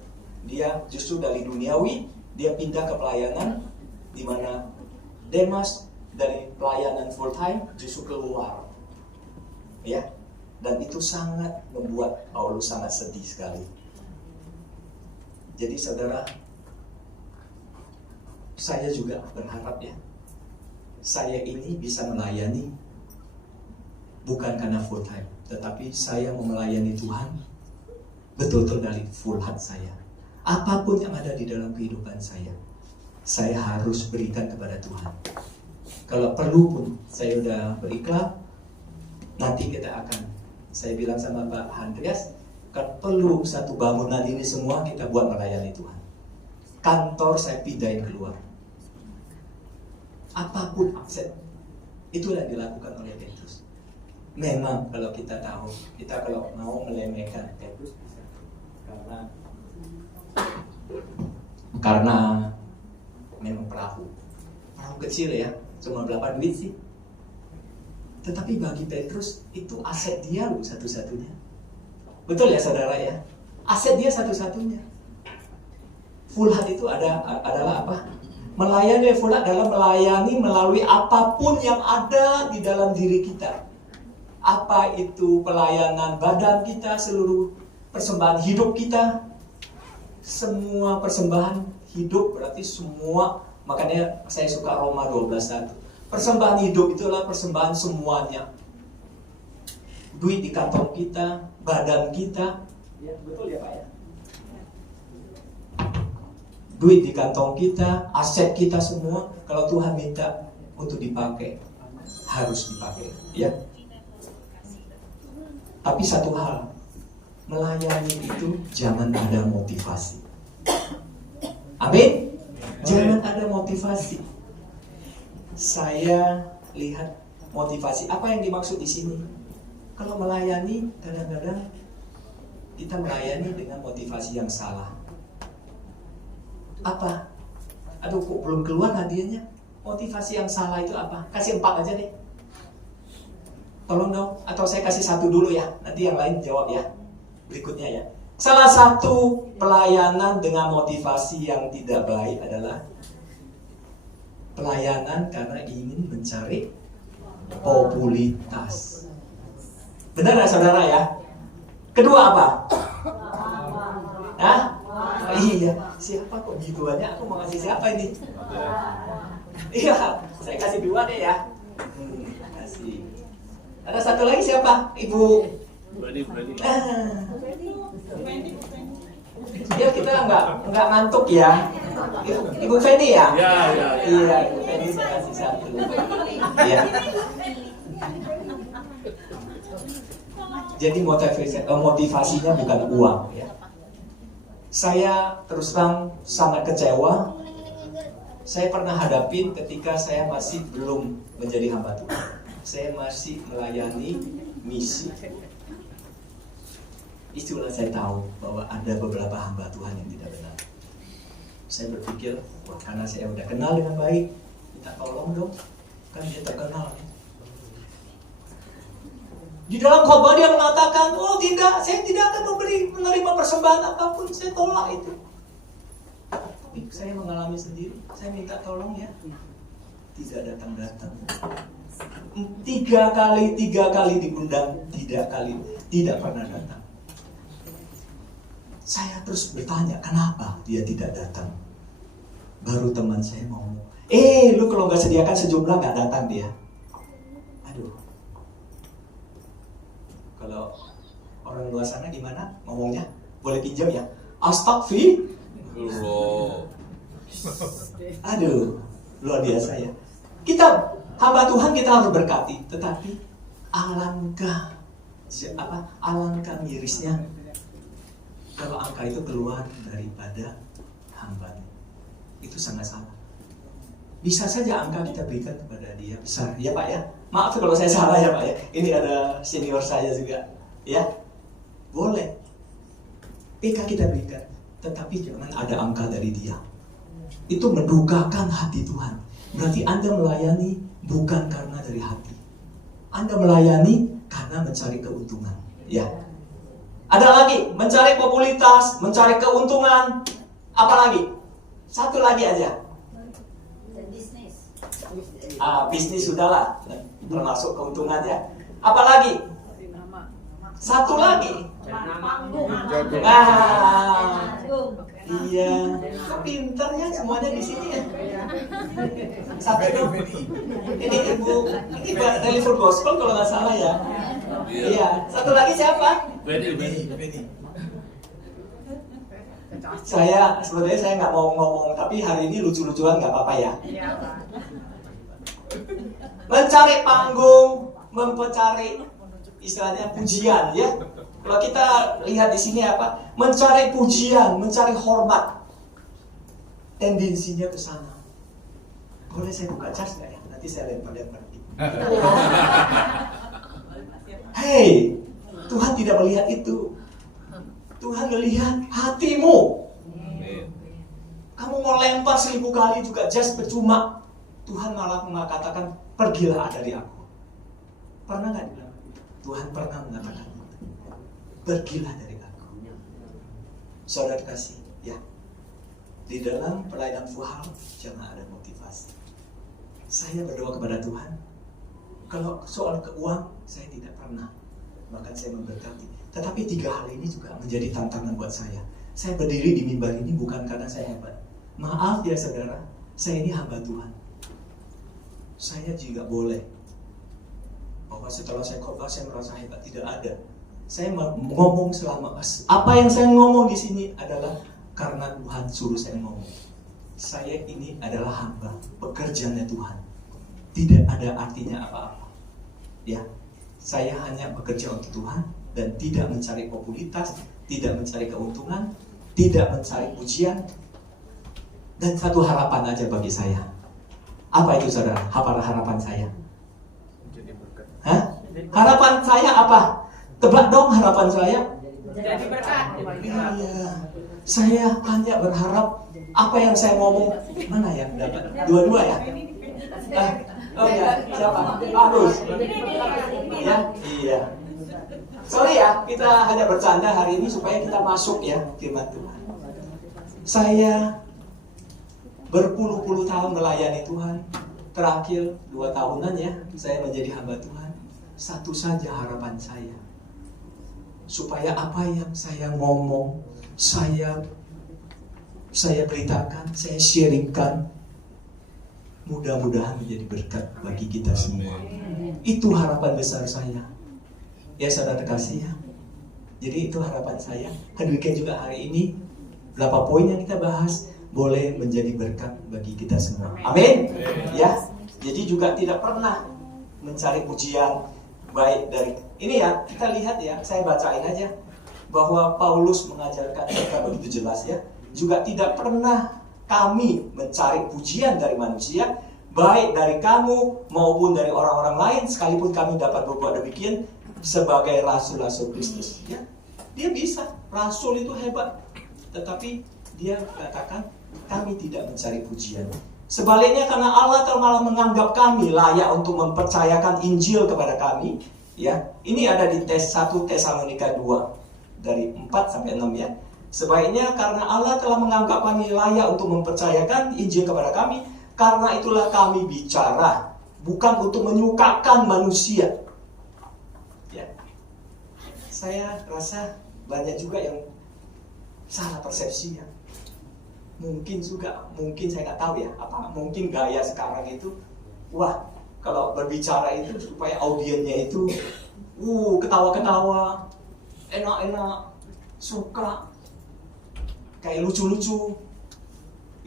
Dia justru dari duniawi dia pindah ke pelayanan, di mana Demas dari pelayanan full time justru keluar ya. Dan itu sangat membuat Paulus sangat sedih sekali. Jadi saudara, saya juga berharap ya, saya ini bisa melayani bukan karena full time, tetapi saya mau melayani Tuhan betul-betul dari full heart saya. Apapun yang ada di dalam kehidupan saya harus berikan kepada Tuhan. Kalau perlu pun saya udah beriklan, Nanti saya bilang sama Pak Andreas, kan perlu satu bangunan ini semua kita buat melayani Tuhan. Kantor saya pindahin keluar. Apapun akses, itulah yang dilakukan oleh Petrus. Memang kalau kita tahu, kita kalau mau melemehkan Petrus bisa. Karena memang perahu kecil ya, cuma berapa duit sih. Tetapi bagi Petrus itu aset dia loh satu-satunya. Betul ya saudara ya? Aset dia satu-satunya. Full heart itu adalah apa? Melayani full heart adalah melayani melalui apapun yang ada di dalam diri kita. Apa itu pelayanan badan kita, seluruh persembahan hidup kita. Semua persembahan hidup berarti semua. Makanya saya suka Roma 12:1. Persembahan hidup itu adalah persembahan semuanya. Duit di kantong kita, badan kita, ya betul ya Pak ya. Duit di kantong kita, aset kita semua, kalau Tuhan minta untuk dipakai, harus dipakai, ya. Tapi satu hal, melayani itu jangan ada motivasi. Amin. Jangan ada motivasi. Saya lihat motivasi. Apa yang dimaksud di sini? Kalau melayani, kadang-kadang kita melayani dengan motivasi yang salah. Apa? Aduh, kok belum keluar hadiahnya? Motivasi yang salah itu apa? Kasih 4 aja deh. Tolong dong. Atau saya kasih 1 dulu ya. Nanti yang lain jawab ya. Berikutnya ya. Salah satu pelayanan dengan motivasi yang tidak baik adalah pelayanan karena ingin mencari populitas. Benar ya saudara ya? Kedua apa? Hah? Iya, siapa kok gitu banyak? Aku mau kasih siapa ini? Iya, saya kasih 2 deh ya. Kasih. Ada satu lagi siapa? Ibu. Ya kita nggak ngantuk ya. Ibu Feni ya? Iya, Ibu Feni saya kasih 1. Iya. Jadi motivasinya bukan uang ya. Saya terus terang sangat kecewa. Saya pernah hadapin ketika saya masih belum menjadi hamba Tuhan. Saya masih melayani misi. Itulah saya tahu bahwa ada beberapa hamba Tuhan yang tidak benar. Saya berpikir, wah karena saya udah kenal dengan baik, minta tolong dong, kan dia terkenal. Di dalam khotbah dia mengatakan, oh tidak, saya tidak akan menerima persembahan apapun, saya tolak itu. Tapi saya mengalami sendiri, saya minta tolong ya, tidak datang-datang. 3 kali diundang, tidak pernah datang. Saya terus bertanya, kenapa dia tidak datang? Baru teman saya ngomong, lu kalau nggak sediakan sejumlah nggak datang dia. Aduh. Kalau orang luar sana gimana ngomongnya? Boleh pinjam ya? Astagfirullah. Aduh, luar biasa ya. Kita hamba Tuhan kita harus berkati, tetapi alangkah mirisnya kalau angka itu keluar daripada hambanya. Itu sangat salah. Bisa saja angka kita berikan kepada dia besar, ya Pak ya. Maaf kalau saya salah ya Pak ya. Ini ada senior saya juga, ya. Boleh. PK kita berikan, tetapi jangan ada angka dari dia. Itu mendukakan hati Tuhan. Berarti Anda melayani bukan karena dari hati. Anda melayani karena mencari keuntungan, ya. Ada lagi, mencari populitas, mencari keuntungan. Apa lagi? 1 lagi aja. Bisnis sudahlah, termasuk keuntungan ya. Apa lagi? 1 lagi. Iya, pintarnya semuanya di sini ya. 1 dong. Ini ibu, ini Deliver Gospel kalau nggak salah ya. Iya, 1 lagi siapa? Sebenarnya saya nggak mau ngomong, tapi hari ini lucu-lucuan nggak apa-apa ya. Mencari panggung, mencari istilahnya pujian ya. Kalau kita lihat di sini apa? Mencari pujian, mencari hormat. Tendensinya ke sana. Boleh saya buka charge nggak ya? Nanti saya lempar-lempar. Hei, Tuhan tidak melihat itu. Tuhan melihat hatimu. Kamu mau lempar 1000 kali juga just percuma. Tuhan malah mengatakan, pergilah dari aku. Pernah nggak dibilang? Tuhan pernah mengatakan, pergilah dari aku. Saudara kasih, ya. Di dalam pelayanan fuhal jangan ada motivasi. Saya berdoa kepada Tuhan. Kalau soal keuangan saya tidak pernah, bahkan saya memberkati. Tetapi 3 hal ini juga menjadi tantangan buat saya. Saya berdiri di mimbar ini bukan karena saya hebat. Maaf ya saudara, saya ini hamba Tuhan. Saya juga boleh bahwa setelah saya khotbah saya merasa hebat. Tidak ada. Saya ngomong selama apa yang saya ngomong di sini adalah karena Tuhan suruh saya ngomong. Saya ini adalah hamba, pekerjaannya Tuhan. Tidak ada artinya apa-apa. Ya, saya hanya bekerja untuk Tuhan dan tidak mencari popularitas, tidak mencari keuntungan, tidak mencari pujian. Dan satu harapan aja bagi saya. Apa itu saudara? Apa harapan saya? Jadi berkat. Hah? Harapan saya apa? Tebak dong harapan saya. Jadi berkat. Iya. Saya hanya berharap apa yang saya ngomong. Mana yang dapat? Dua-dua ya? Oh ya, siapa? Bagus. Ya, iya. Sorry ya, kita hanya bercanda hari ini supaya kita masuk ya firman Tuhan. Saya berpuluh-puluh tahun melayani Tuhan. Terakhir 2 tahunan ya, saya menjadi hamba Tuhan. Satu saja harapan saya, supaya apa yang saya ngomong, saya beritakan, saya sharingkan, mudah-mudahan menjadi berkat bagi kita semua. Itu harapan besar saya. Ya saudara kasih ya. Jadi itu harapan saya. Demikian juga hari ini, berapa poin yang kita bahas boleh menjadi berkat bagi kita semua. Amin. Ya. Jadi juga tidak pernah mencari pujian baik dari ini ya. Kita lihat ya, saya bacain aja bahwa Paulus mengajarkan kita begitu jelas ya. Juga tidak pernah kami mencari pujian dari manusia, baik dari kamu maupun dari orang-orang lain, sekalipun kami dapat berbuat demikian sebagai rasul-rasul Kristus. Ya, dia bisa, rasul itu hebat, tetapi dia katakan kami tidak mencari pujian. Sebaliknya karena Allah telah menganggap kami layak untuk mempercayakan Injil kepada kami, ya. Ini ada di 1 Tesalonika 2 dari 4 sampai 6 ya. Sebaiknya karena Allah telah menganggap kami layak untuk mempercayakan Injil kepada kami, karena itulah kami bicara, bukan untuk menyukakan manusia. Ya. Saya rasa banyak juga yang salah persepsi ya. Mungkin saya nggak tahu ya, apa mungkin gaya sekarang itu, wah kalau berbicara itu supaya audiennya itu, ketawa-ketawa, enak-enak, suka, kayak lucu-lucu,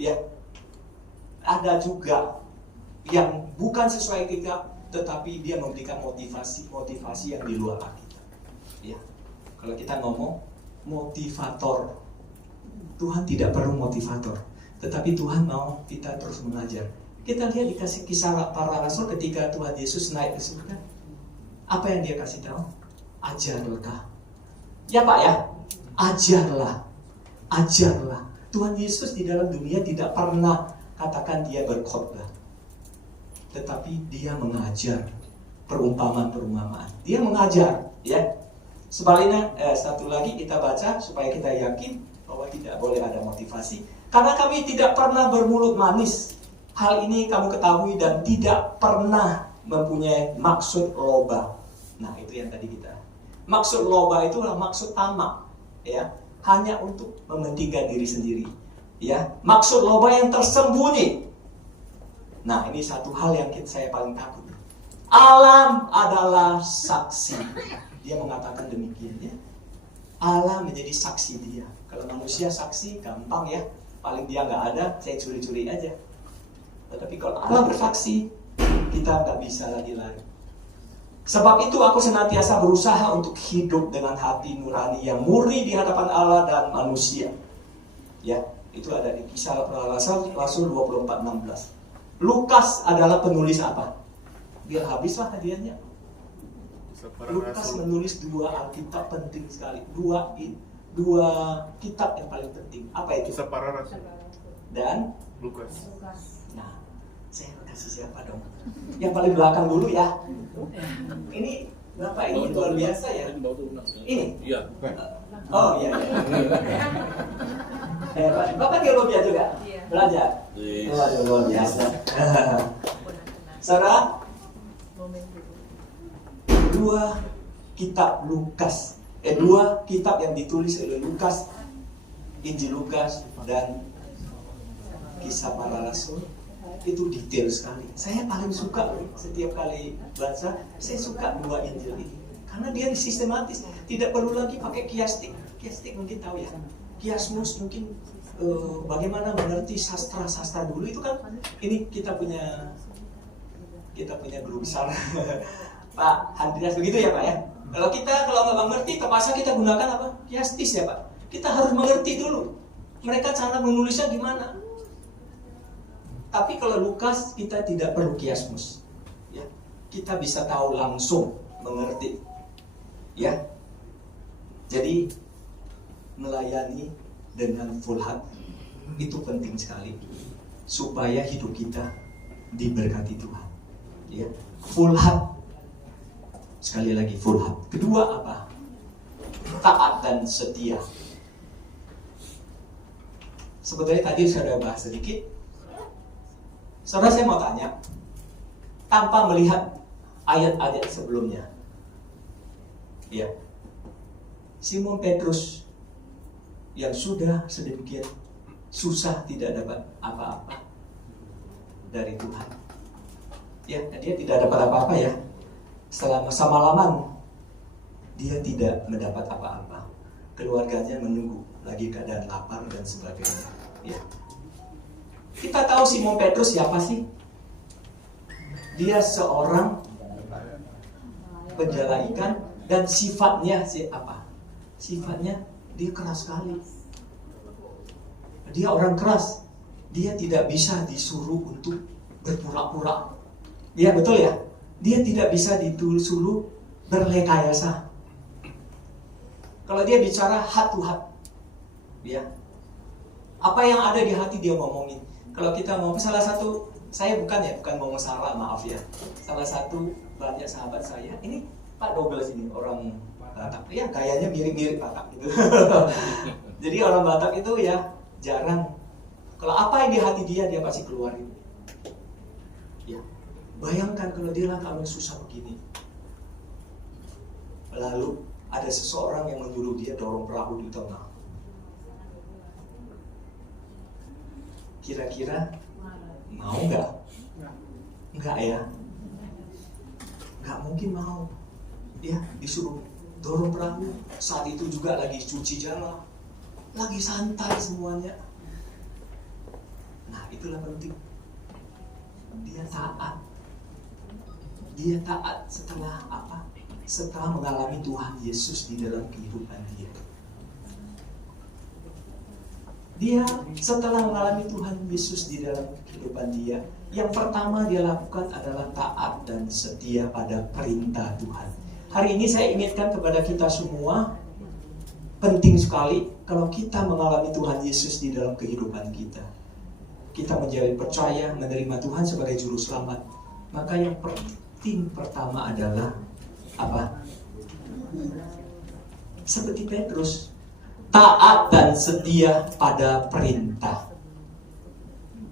ya. Ada juga yang bukan sesuai kita, tetapi dia memberikan motivasi yang di luar kita. Ya, kalau kita ngomong motivator, Tuhan tidak perlu motivator, tetapi Tuhan mau kita terus mengajar. Kita lihat di kisah para rasul ketika Tuhan Yesus naik ke surga. Apa yang dia kasih tahu? Ajarlah. Ya Pak ya, ajarlah. Ajarlah. Tuhan Yesus di dalam dunia tidak pernah katakan dia berkhotbah, tetapi dia mengajar perumpamaan-perumpamaan. Dia mengajar, ya. Sebaliknya, satu lagi kita baca supaya kita yakin bahwa tidak boleh ada motivasi. Karena kami tidak pernah bermulut manis. Hal ini kamu ketahui dan tidak pernah mempunyai maksud loba. Nah, itu yang tadi kita. Maksud loba itu adalah maksud tamak, ya. Hanya untuk mementingkan diri sendiri, ya. Maksud loba yang tersembunyi. Nah, ini satu hal yang saya paling takut. Alam adalah saksi. Dia mengatakan demikian, ya. Allah menjadi saksi dia. Kalau manusia saksi gampang ya, paling dia nggak ada, saya curi-curi aja. Tetapi kalau Allah bersaksi, kita nggak bisa lagi lari. Sebab itu aku senantiasa berusaha untuk hidup dengan hati nurani yang murni di hadapan Allah dan manusia. Ya, itu ada di Kisah Rasul 24:16. Lukas adalah penulis apa? Biar habislah hadiahnya. Lukas menulis 2 Alkitab penting sekali. Dua kitab yang paling penting. Apa itu? Kisah Para Rasul Dan Lukas. Nah, saya kasih siapa dong? Yang paling belakang dulu ya. Ini Bapak ini luar biasa ya. Ini? Iya. Oh iya. Bapak teologi juga? Belajar? Waduh, luar biasa. Saudara, 2 kitab Lukas, 2 kitab yang ditulis oleh Lukas, Injil Lukas dan Kisah Para Rasul, itu detail sekali. Saya paling suka setiap kali baca, saya suka 2 Injil ini karena dia sistematis, tidak perlu lagi pakai kiastik. Kiastik mungkin tahu ya, kiasmus mungkin bagaimana mengerti sastra dulu itu kan. Ini kita punya guru besar Pak Andreas, begitu ya Pak ya. Kalau nggak mengerti, terpaksa kita gunakan apa? Kiastis ya Pak. Kita harus mengerti dulu mereka cara menulisnya gimana. Tapi kalau Lukas kita tidak perlu kiasmus, ya. Kita bisa tahu langsung, mengerti, ya. Jadi melayani dengan full heart itu penting sekali supaya hidup kita diberkati Tuhan, ya. Full heart, sekali lagi full heart. Kedua apa? Taat dan setia. Sebetulnya tadi sudah bahas sedikit. Saudara, saya mau tanya, tanpa melihat ayat-ayat sebelumnya, ya, Simon Petrus yang sudah sedemikian susah tidak dapat apa-apa dari Tuhan, ya, dia tidak dapat apa-apa ya, selama semalaman dia tidak mendapat apa-apa, keluarganya menunggu lagi keadaan lapar dan sebagainya, ya. Kita tahu Simon Petrus siapa sih? Dia seorang penjala ikan dan sifatnya apa? Sifatnya dia keras sekali. Dia orang keras. Dia tidak bisa disuruh untuk berpura-pura. Ya betul ya? Dia tidak bisa disuruh berrekayasa. Kalau dia bicara heart to heart, ya. Apa yang ada di hati dia ngomongin. Kalau kita mau, salah satu, saya bukan ngomong salah, maaf ya. Salah satu banyak sahabat saya, ini Pak Douglas ini orang Batak, ya gayanya mirip-mirip Batak gitu. Jadi orang Batak itu ya jarang. Kalau apa yang di hati dia pasti keluarin. Ya, bayangkan kalau dia lagi susah begini. Lalu ada seseorang yang menyuruh dia dorong perahu di tengah. Kira-kira mau nggak? Nggak ya? Nggak mungkin mau. Ya, disuruh dorong perahu. Saat itu juga lagi cuci jala, lagi santai semuanya. Nah, itulah penting. Dia taat. Dia taat setelah apa? Setelah mengalami Tuhan Yesus di dalam kehidupan dia. Dia setelah mengalami Tuhan Yesus di dalam kehidupan dia, yang pertama dia lakukan adalah taat dan setia pada perintah Tuhan. Hari ini saya ingatkan kepada kita semua, penting sekali kalau kita mengalami Tuhan Yesus di dalam kehidupan kita. Kita menjadi percaya menerima Tuhan sebagai juru selamat. Maka yang penting pertama adalah apa? Seperti Petrus, taat dan setia pada perintah.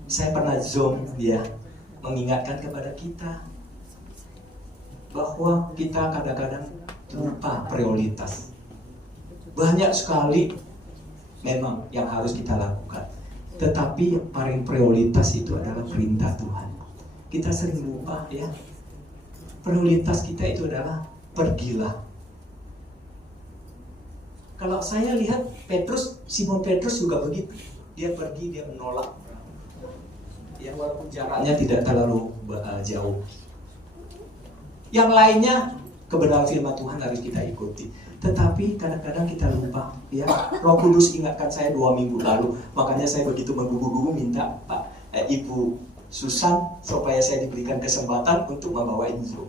Saya pernah Zoom ya, mengingatkan kepada kita bahwa kita kadang-kadang lupa prioritas. Banyak sekali memang yang harus kita lakukan, tetapi yang paling prioritas itu adalah perintah Tuhan. Kita sering lupa ya, prioritas kita itu adalah pergilah. Kalau saya lihat Simon Petrus juga begitu. Dia pergi, dia menolak. Ya, walaupun jaraknya tidak terlalu jauh. Yang lainnya kebenaran firman Tuhan harus kita ikuti. Tetapi kadang-kadang kita lupa, ya. Roh Kudus ingatkan saya 2 minggu lalu, makanya saya begitu menggugu-gugu minta Ibu Susan supaya saya diberikan kesempatan untuk membawa Injil.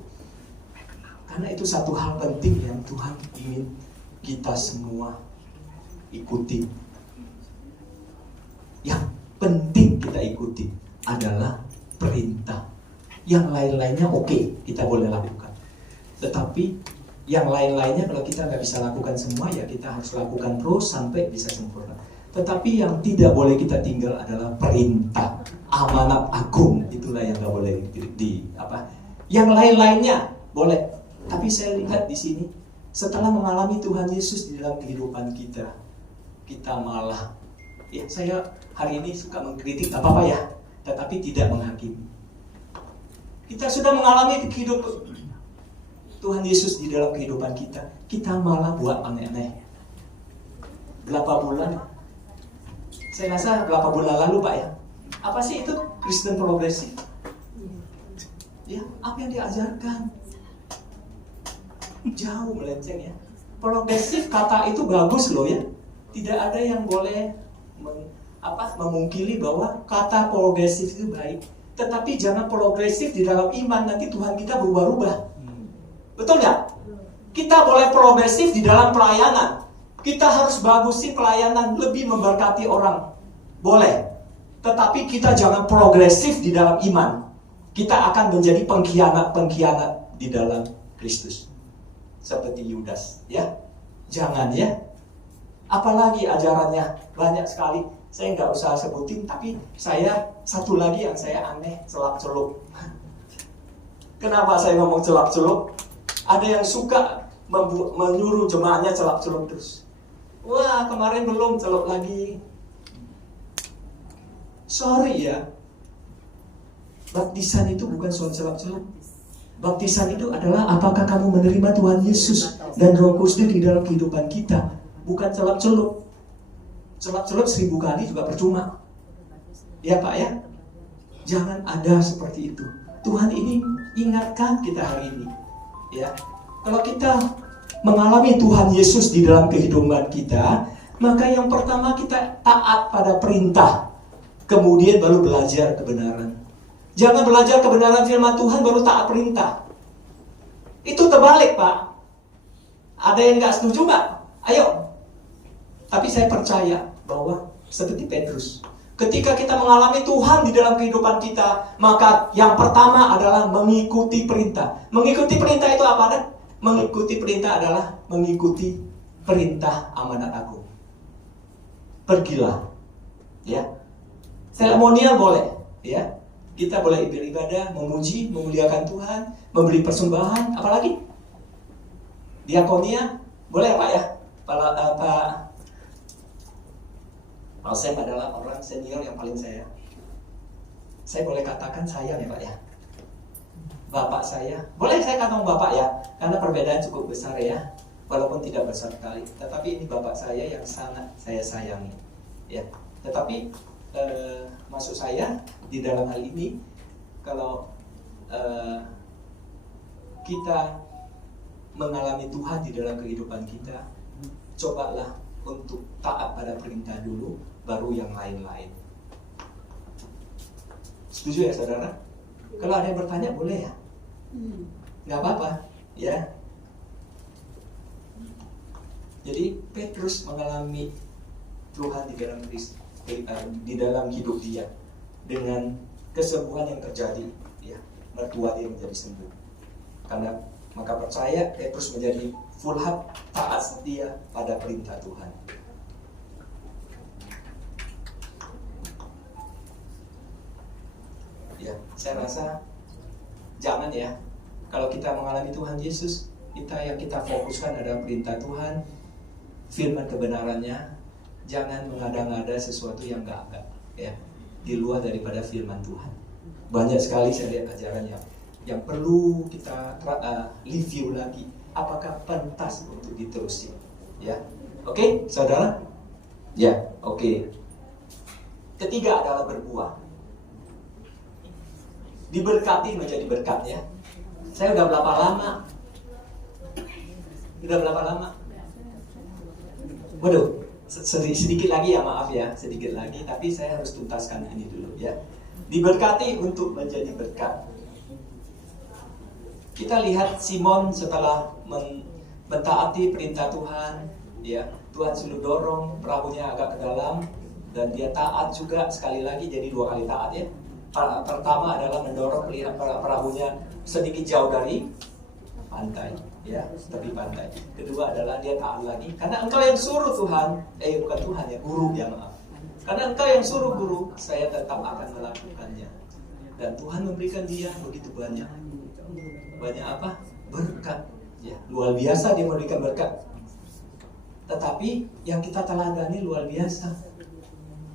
Karena itu satu hal penting yang Tuhan ingin kita semua ikuti. Yang penting kita ikuti adalah perintah. Yang lain-lainnya oke, kita boleh lakukan. Tetapi yang lain-lainnya kalau kita nggak bisa lakukan semua, ya kita harus lakukan terus sampai bisa sempurna. Tetapi yang tidak boleh kita tinggal adalah perintah, amanat agung. Itulah yang nggak boleh Yang lain-lainnya boleh. Tapi saya lihat di sini, setelah mengalami Tuhan Yesus di dalam kehidupan kita, kita malah, ya saya hari ini suka mengkritik, tak apa-apa ya, tetapi tidak menghakimi. Kita sudah mengalami kehidupan Tuhan Yesus di dalam kehidupan kita, kita malah buat aneh-aneh. Berapa bulan? Saya rasa berapa bulan lalu Pak ya? Apa sih itu Kristen progresif? Ya, apa yang diajarkan? Jauh melenceng ya. Progresif kata itu bagus loh ya. Tidak ada yang boleh memungkiri bahwa kata progresif itu baik. Tetapi jangan progresif di dalam iman, nanti Tuhan kita berubah-ubah. Betul ya? Kita boleh progresif di dalam pelayanan. Kita harus bagusin pelayanan, lebih memberkati orang. Boleh. Tetapi kita jangan progresif di dalam iman. Kita akan menjadi pengkhianat-pengkhianat di dalam Kristus. Seperti Yudas, ya. Jangan ya. Apalagi ajarannya banyak sekali. Saya nggak usah sebutin, tapi saya satu lagi yang saya aneh, celak-celuk. Kenapa saya ngomong celak-celuk? Ada yang suka menyuruh jemaahnya celak-celuk terus. Wah, kemarin belum, celuk lagi. Sorry ya, baptisan itu bukan soal celak-celuk. Baptisan itu adalah apakah kamu menerima Tuhan Yesus dan Roh Kudus di dalam kehidupan kita. Bukan celak-celuk. Celak-celuk 1000 kali juga percuma. Ya Pak ya? Jangan ada seperti itu. Tuhan ini ingatkan kita hari ini. Ya, kalau kita mengalami Tuhan Yesus di dalam kehidupan kita, maka yang pertama kita taat pada perintah, kemudian baru belajar kebenaran. Jangan belajar kebenaran firman Tuhan baru taat perintah. Itu terbalik Pak. Ada yang nggak setuju nggak? Ayo. Tapi saya percaya bahwa seperti Petrus, ketika kita mengalami Tuhan di dalam kehidupan kita, maka yang pertama adalah mengikuti perintah. Mengikuti perintah itu apa? Mengikuti perintah adalah mengikuti perintah amanat agung. Pergilah, ya. Seremonial boleh, ya. Kita boleh beribadah, memuji, memuliakan Tuhan, memberi persembahan, apalagi diakonia, boleh Pak ya? Pak Asep adalah orang senior yang paling saya boleh katakan sayang ya Pak ya. Bapak saya, boleh saya katakan Bapak ya, karena perbedaan cukup besar ya, walaupun tidak besar sekali. Tetapi ini Bapak saya yang sangat saya sayangi, ya. Tetapi maksud saya di dalam hal ini, kalau kita mengalami Tuhan di dalam kehidupan kita, cobalah untuk taat pada perintah dulu, baru yang lain-lain. Setuju ya saudara? Kalau ada yang bertanya boleh ya? Nggak apa-apa ya. Jadi Petrus mengalami Tuhan di dalam hidup dia, dengan kesembuhan yang terjadi, ya, mertua dia menjadi sembuh. Karena maka percaya Petrus menjadi full heart, taat setia pada perintah Tuhan. Ya, saya rasa jangan ya, kalau kita mengalami Tuhan Yesus, yang kita fokuskan adalah perintah Tuhan, firman kebenarannya. Jangan mengada-ngada sesuatu yang enggak, ya, di luar daripada firman Tuhan. Banyak sekali saya lihat ajaran yang perlu kita review lagi. Apakah pantas untuk diterusin? Ya, oke, saudara? Ya, oke. Ketiga adalah berbuah. Diberkati menjadi berkat ya. Saya udah berapa lama Udah berapa lama? Waduh, sedikit lagi ya, maaf ya, sedikit lagi. Tapi saya harus tuntaskan ini dulu ya. Diberkati untuk menjadi berkat. Kita lihat Simon setelah mentaati perintah Tuhan, ya, Tuhan suruh dorong perahunya agak ke dalam, dan dia taat juga, sekali lagi jadi 2 kali taat ya. Pertama adalah mendorong perahunya sedikit jauh dari pantai, ya, tepi pantai. Kedua adalah dia taat lagi, karena engkau yang suruh Tuhan, bukan Tuhan ya, guru ya, maaf. Karena engkau yang suruh guru, saya tetap akan melakukannya. Dan Tuhan memberikan dia begitu banyak apa? Berkat. Ya, luar biasa dia memberikan berkat. Tetapi yang kita teladani luar biasa.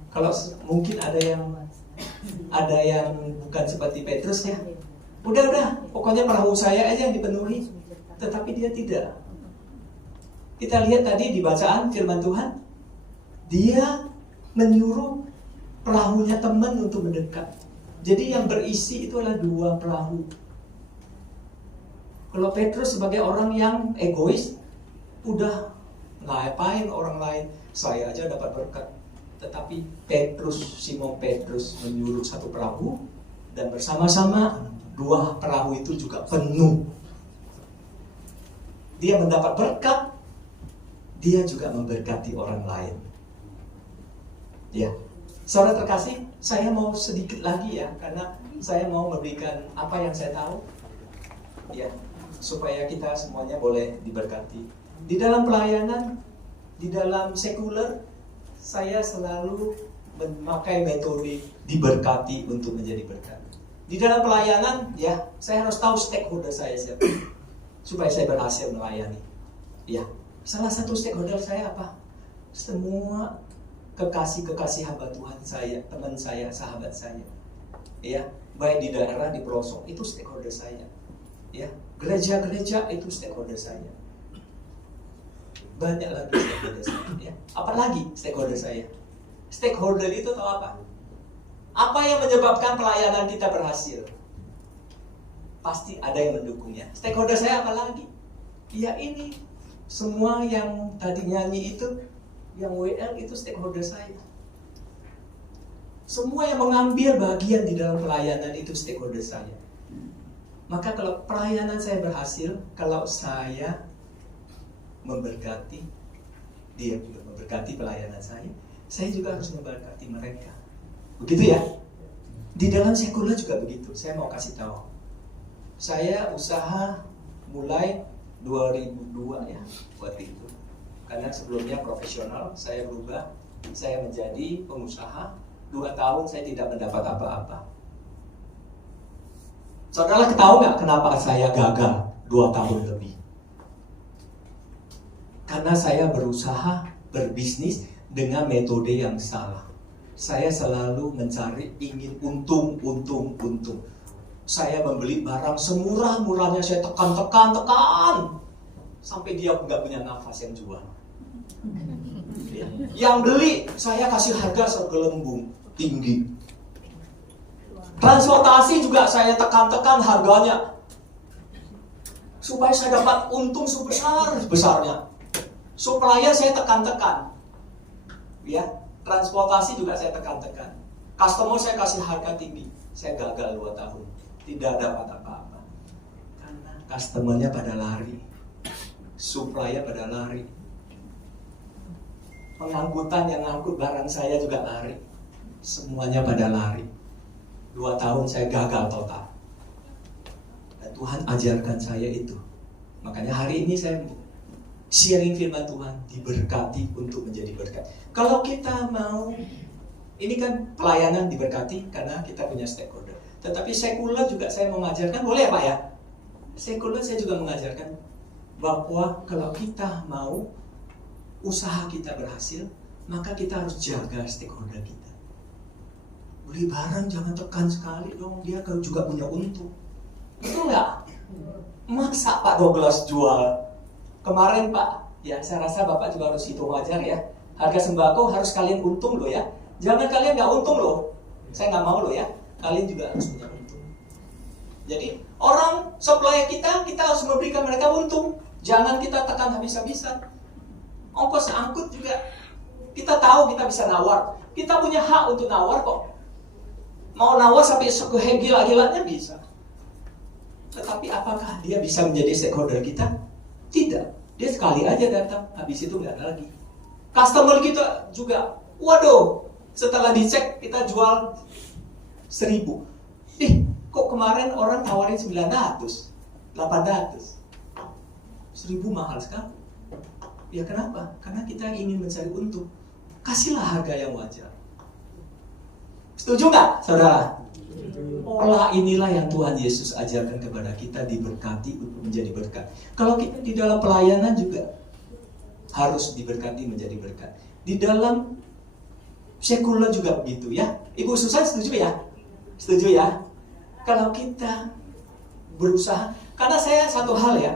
Kalau mungkin ada yang bukan seperti Petrus ya. Udah, pokoknya perahu saya aja yang dipenuhi. Tetapi dia tidak. Kita lihat tadi di bacaan firman Tuhan, dia menyuruh perahunya teman untuk mendekat. Jadi yang berisi itu adalah 2 perahu. Kalau Petrus sebagai orang yang egois, udah ngapain orang lain, saya aja dapat berkat. Tetapi Simon Petrus menyuruh 1 perahu, dan bersama-sama 2 perahu itu juga penuh. Dia mendapat berkat, dia juga memberkati orang lain. Ya, saudara terkasih, saya mau sedikit lagi ya, karena saya mau memberikan apa yang saya tahu, ya, supaya kita semuanya boleh diberkati. Di dalam pelayanan, di dalam sekuler, saya selalu memakai metode diberkati untuk menjadi berkat. Di dalam pelayanan, ya, saya harus tahu stakeholder saya siapa, supaya saya berhasil melayani. Ya, salah satu stakeholder saya apa? Semua kekasih hamba Tuhan saya, teman saya, sahabat saya. Ya, baik di daerah, di pelosok, itu stakeholder saya. Ya, gereja-gereja itu stakeholder saya. Banyak lagi stakeholder saya, ya. Apalagi stakeholder saya? Stakeholder itu tahu apa? Apa yang menyebabkan pelayanan kita berhasil? Pasti ada yang mendukungnya. Stakeholder saya apa lagi? Ya ini, semua yang tadi nyanyi itu, yang WL itu stakeholder saya. Semua yang mengambil bagian di dalam pelayanan itu stakeholder saya. Maka kalau pelayanan saya berhasil, kalau saya memberkati, dia juga memberkati pelayanan saya juga harus memberkati mereka. Begitu ya? Di dalam sekuler juga begitu. Saya mau kasih tahu. Saya usaha mulai 2002 ya, waktu itu. Karena sebelumnya profesional, saya berubah, saya menjadi pengusaha. 2 tahun saya tidak mendapat apa-apa. Saudara tahu nggak kenapa saya gagal 2 tahun lebih? Karena saya berusaha berbisnis dengan metode yang salah. Saya selalu mencari, ingin untung. Saya membeli barang semurah-murahnya, saya tekan. Sampai dia nggak punya nafas yang jual. Ya. Yang beli, saya kasih harga segelembung, tinggi. Transportasi juga saya tekan harganya, supaya saya dapat untung sebesar-besarnya. Supplier saya tekan. Ya, transportasi juga saya tekan. Customer saya kasih harga tinggi. Saya gagal 2 tahun. Tidak dapat apa-apa. Karena customernya pada lari. Supplier pada lari. Pengangkutan yang ngangkut barang saya juga lari. Semuanya pada lari. 2 tahun saya gagal total. Dan Tuhan ajarkan saya itu. Makanya hari ini saya sharing firman Tuhan, diberkati untuk menjadi berkat. Kalau kita mau, ini kan pelayanan diberkati karena kita punya stakeholder. Tetapi sekuler juga saya mengajarkan, boleh ya Pak ya? Sekuler saya juga mengajarkan bahwa kalau kita mau usaha kita berhasil, maka kita harus jaga stakeholder kita. Beli barang jangan tekan sekali dong, dia kan juga punya untung. Betul nggak? Maksa Pak Douglas jual. Kemarin Pak, ya saya rasa Bapak juga harus hitung wajar ya. Harga sembako harus kalian untung loh ya. Jangan kalian nggak untung loh. Saya nggak mau loh ya. Kalian juga harus punya untung. Jadi orang supplier kita harus memberikan mereka untung. Jangan kita tekan habis-habisan. Ongkos angkut juga kita tahu kita bisa nawar. Kita punya hak untuk nawar kok. Mau nawar sampai gila-gilanya bisa. Tetapi apakah dia bisa menjadi stakeholder kita? Tidak. Dia sekali aja datang, habis itu nggak ada lagi. Customer kita juga, waduh, setelah dicek kita jual 1.000. Kok kemarin orang tawarin 900, 800. 1.000 mahal sekali. Ya kenapa? Karena kita ingin mencari untung. Kasihlah harga yang wajar. Setuju nggak, saudara? Pola inilah yang Tuhan Yesus ajarkan kepada kita, diberkati untuk menjadi berkat. Kalau kita di dalam pelayanan juga harus diberkati menjadi berkat. Di dalam sekuler juga begitu ya. Ibu Susan setuju ya? Setuju ya? Kalau kita berusaha, karena saya satu hal ya,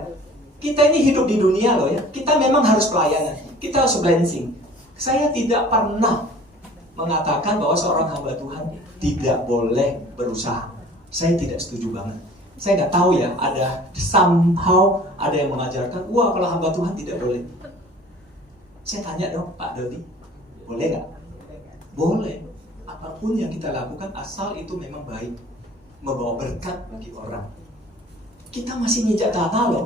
kita ini hidup di dunia loh ya. Kita memang harus pelayanan. Kita harus blessing. Saya tidak pernah mengatakan bahwa seorang hamba Tuhan tidak boleh berusaha. Saya tidak setuju banget. Saya nggak tahu ya, ada somehow ada yang mengajarkan, wah kalau hamba Tuhan tidak boleh. Saya tanya dong, Pak Dodi, boleh nggak? Boleh. Apapun yang kita lakukan asal itu memang baik, membawa berkat bagi orang. Kita masih nginjak tanah loh.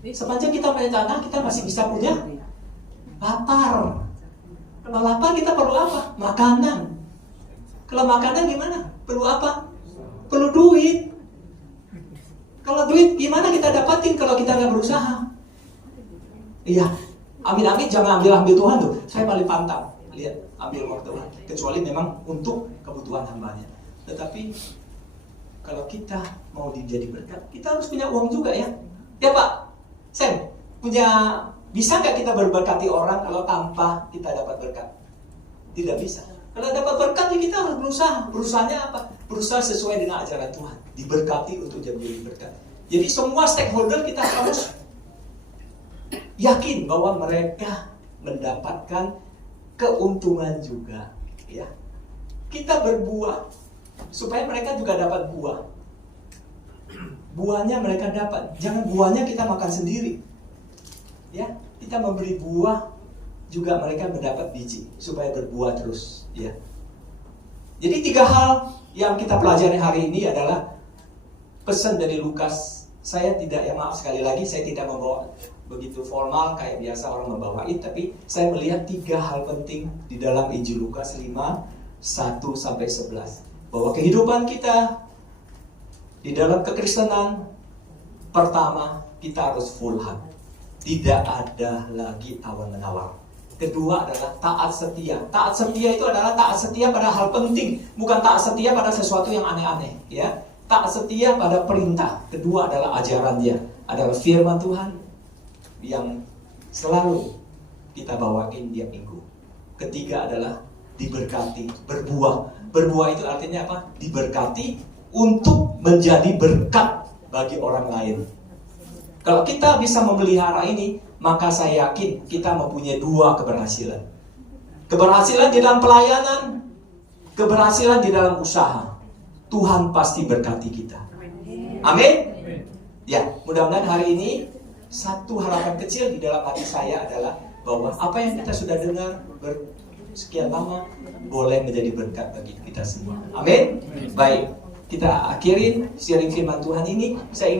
Sepanjang kita punya tanah, kita masih bisa punya lapar. Kalau lapar kita perlu apa? Makanan. Kalau makanan gimana? Perlu apa? Perlu duit. Kalau duit gimana kita dapatin kalau kita nggak berusaha? Iya, amin-amin jangan ambil Tuhan tuh. Saya paling pantang lihat ambil uang Tuhan. Kecuali memang untuk kebutuhan hambanya. Tetapi kalau kita mau menjadi berkat, kita harus punya uang juga ya. Ya Pak, Sam, bisa nggak kita berberkati orang kalau tanpa kita dapat berkat? Tidak bisa. Kalau dapat berkat, ya kita harus berusaha. Berusahanya apa? Berusaha sesuai dengan ajaran Tuhan. Diberkati untuk menjadi berkat. Jadi semua stakeholder kita harus yakin bahwa mereka mendapatkan keuntungan juga. Ya, kita berbuah supaya mereka juga dapat buah. Buahnya mereka dapat. Jangan buahnya kita makan sendiri. Ya, kita memberi buah juga mereka mendapat biji supaya berbuah terus. Ya. Jadi 3 hal yang kita pelajari hari ini adalah pesan dari Lukas. Saya tidak, ya maaf sekali lagi, saya tidak membawa begitu formal kayak biasa orang membawain, tapi saya melihat 3 hal penting di dalam Injil Lukas 5, 1-11. Bahwa kehidupan kita di dalam kekristenan, pertama, kita harus full heart. Tidak ada lagi tawar-menawar. Kedua adalah taat setia. Taat setia itu adalah taat setia pada hal penting, bukan taat setia pada sesuatu yang aneh-aneh. Ya, taat setia pada perintah. Kedua adalah ajarannya, adalah firman Tuhan yang selalu kita bawain tiap minggu. Ketiga adalah diberkati, berbuah. Berbuah itu artinya apa? Diberkati untuk menjadi berkat bagi orang lain. Kalau kita bisa memelihara ini, maka saya yakin kita mempunyai 2 keberhasilan. Keberhasilan di dalam pelayanan, keberhasilan di dalam usaha. Tuhan pasti berkati kita. Amin. Ya, mudah-mudahan hari ini satu harapan kecil di dalam hati saya adalah bahwa apa yang kita sudah dengar sekian lama boleh menjadi berkat bagi kita semua. Amin. Baik, kita akhirin sharing firman Tuhan ini. Saya ingin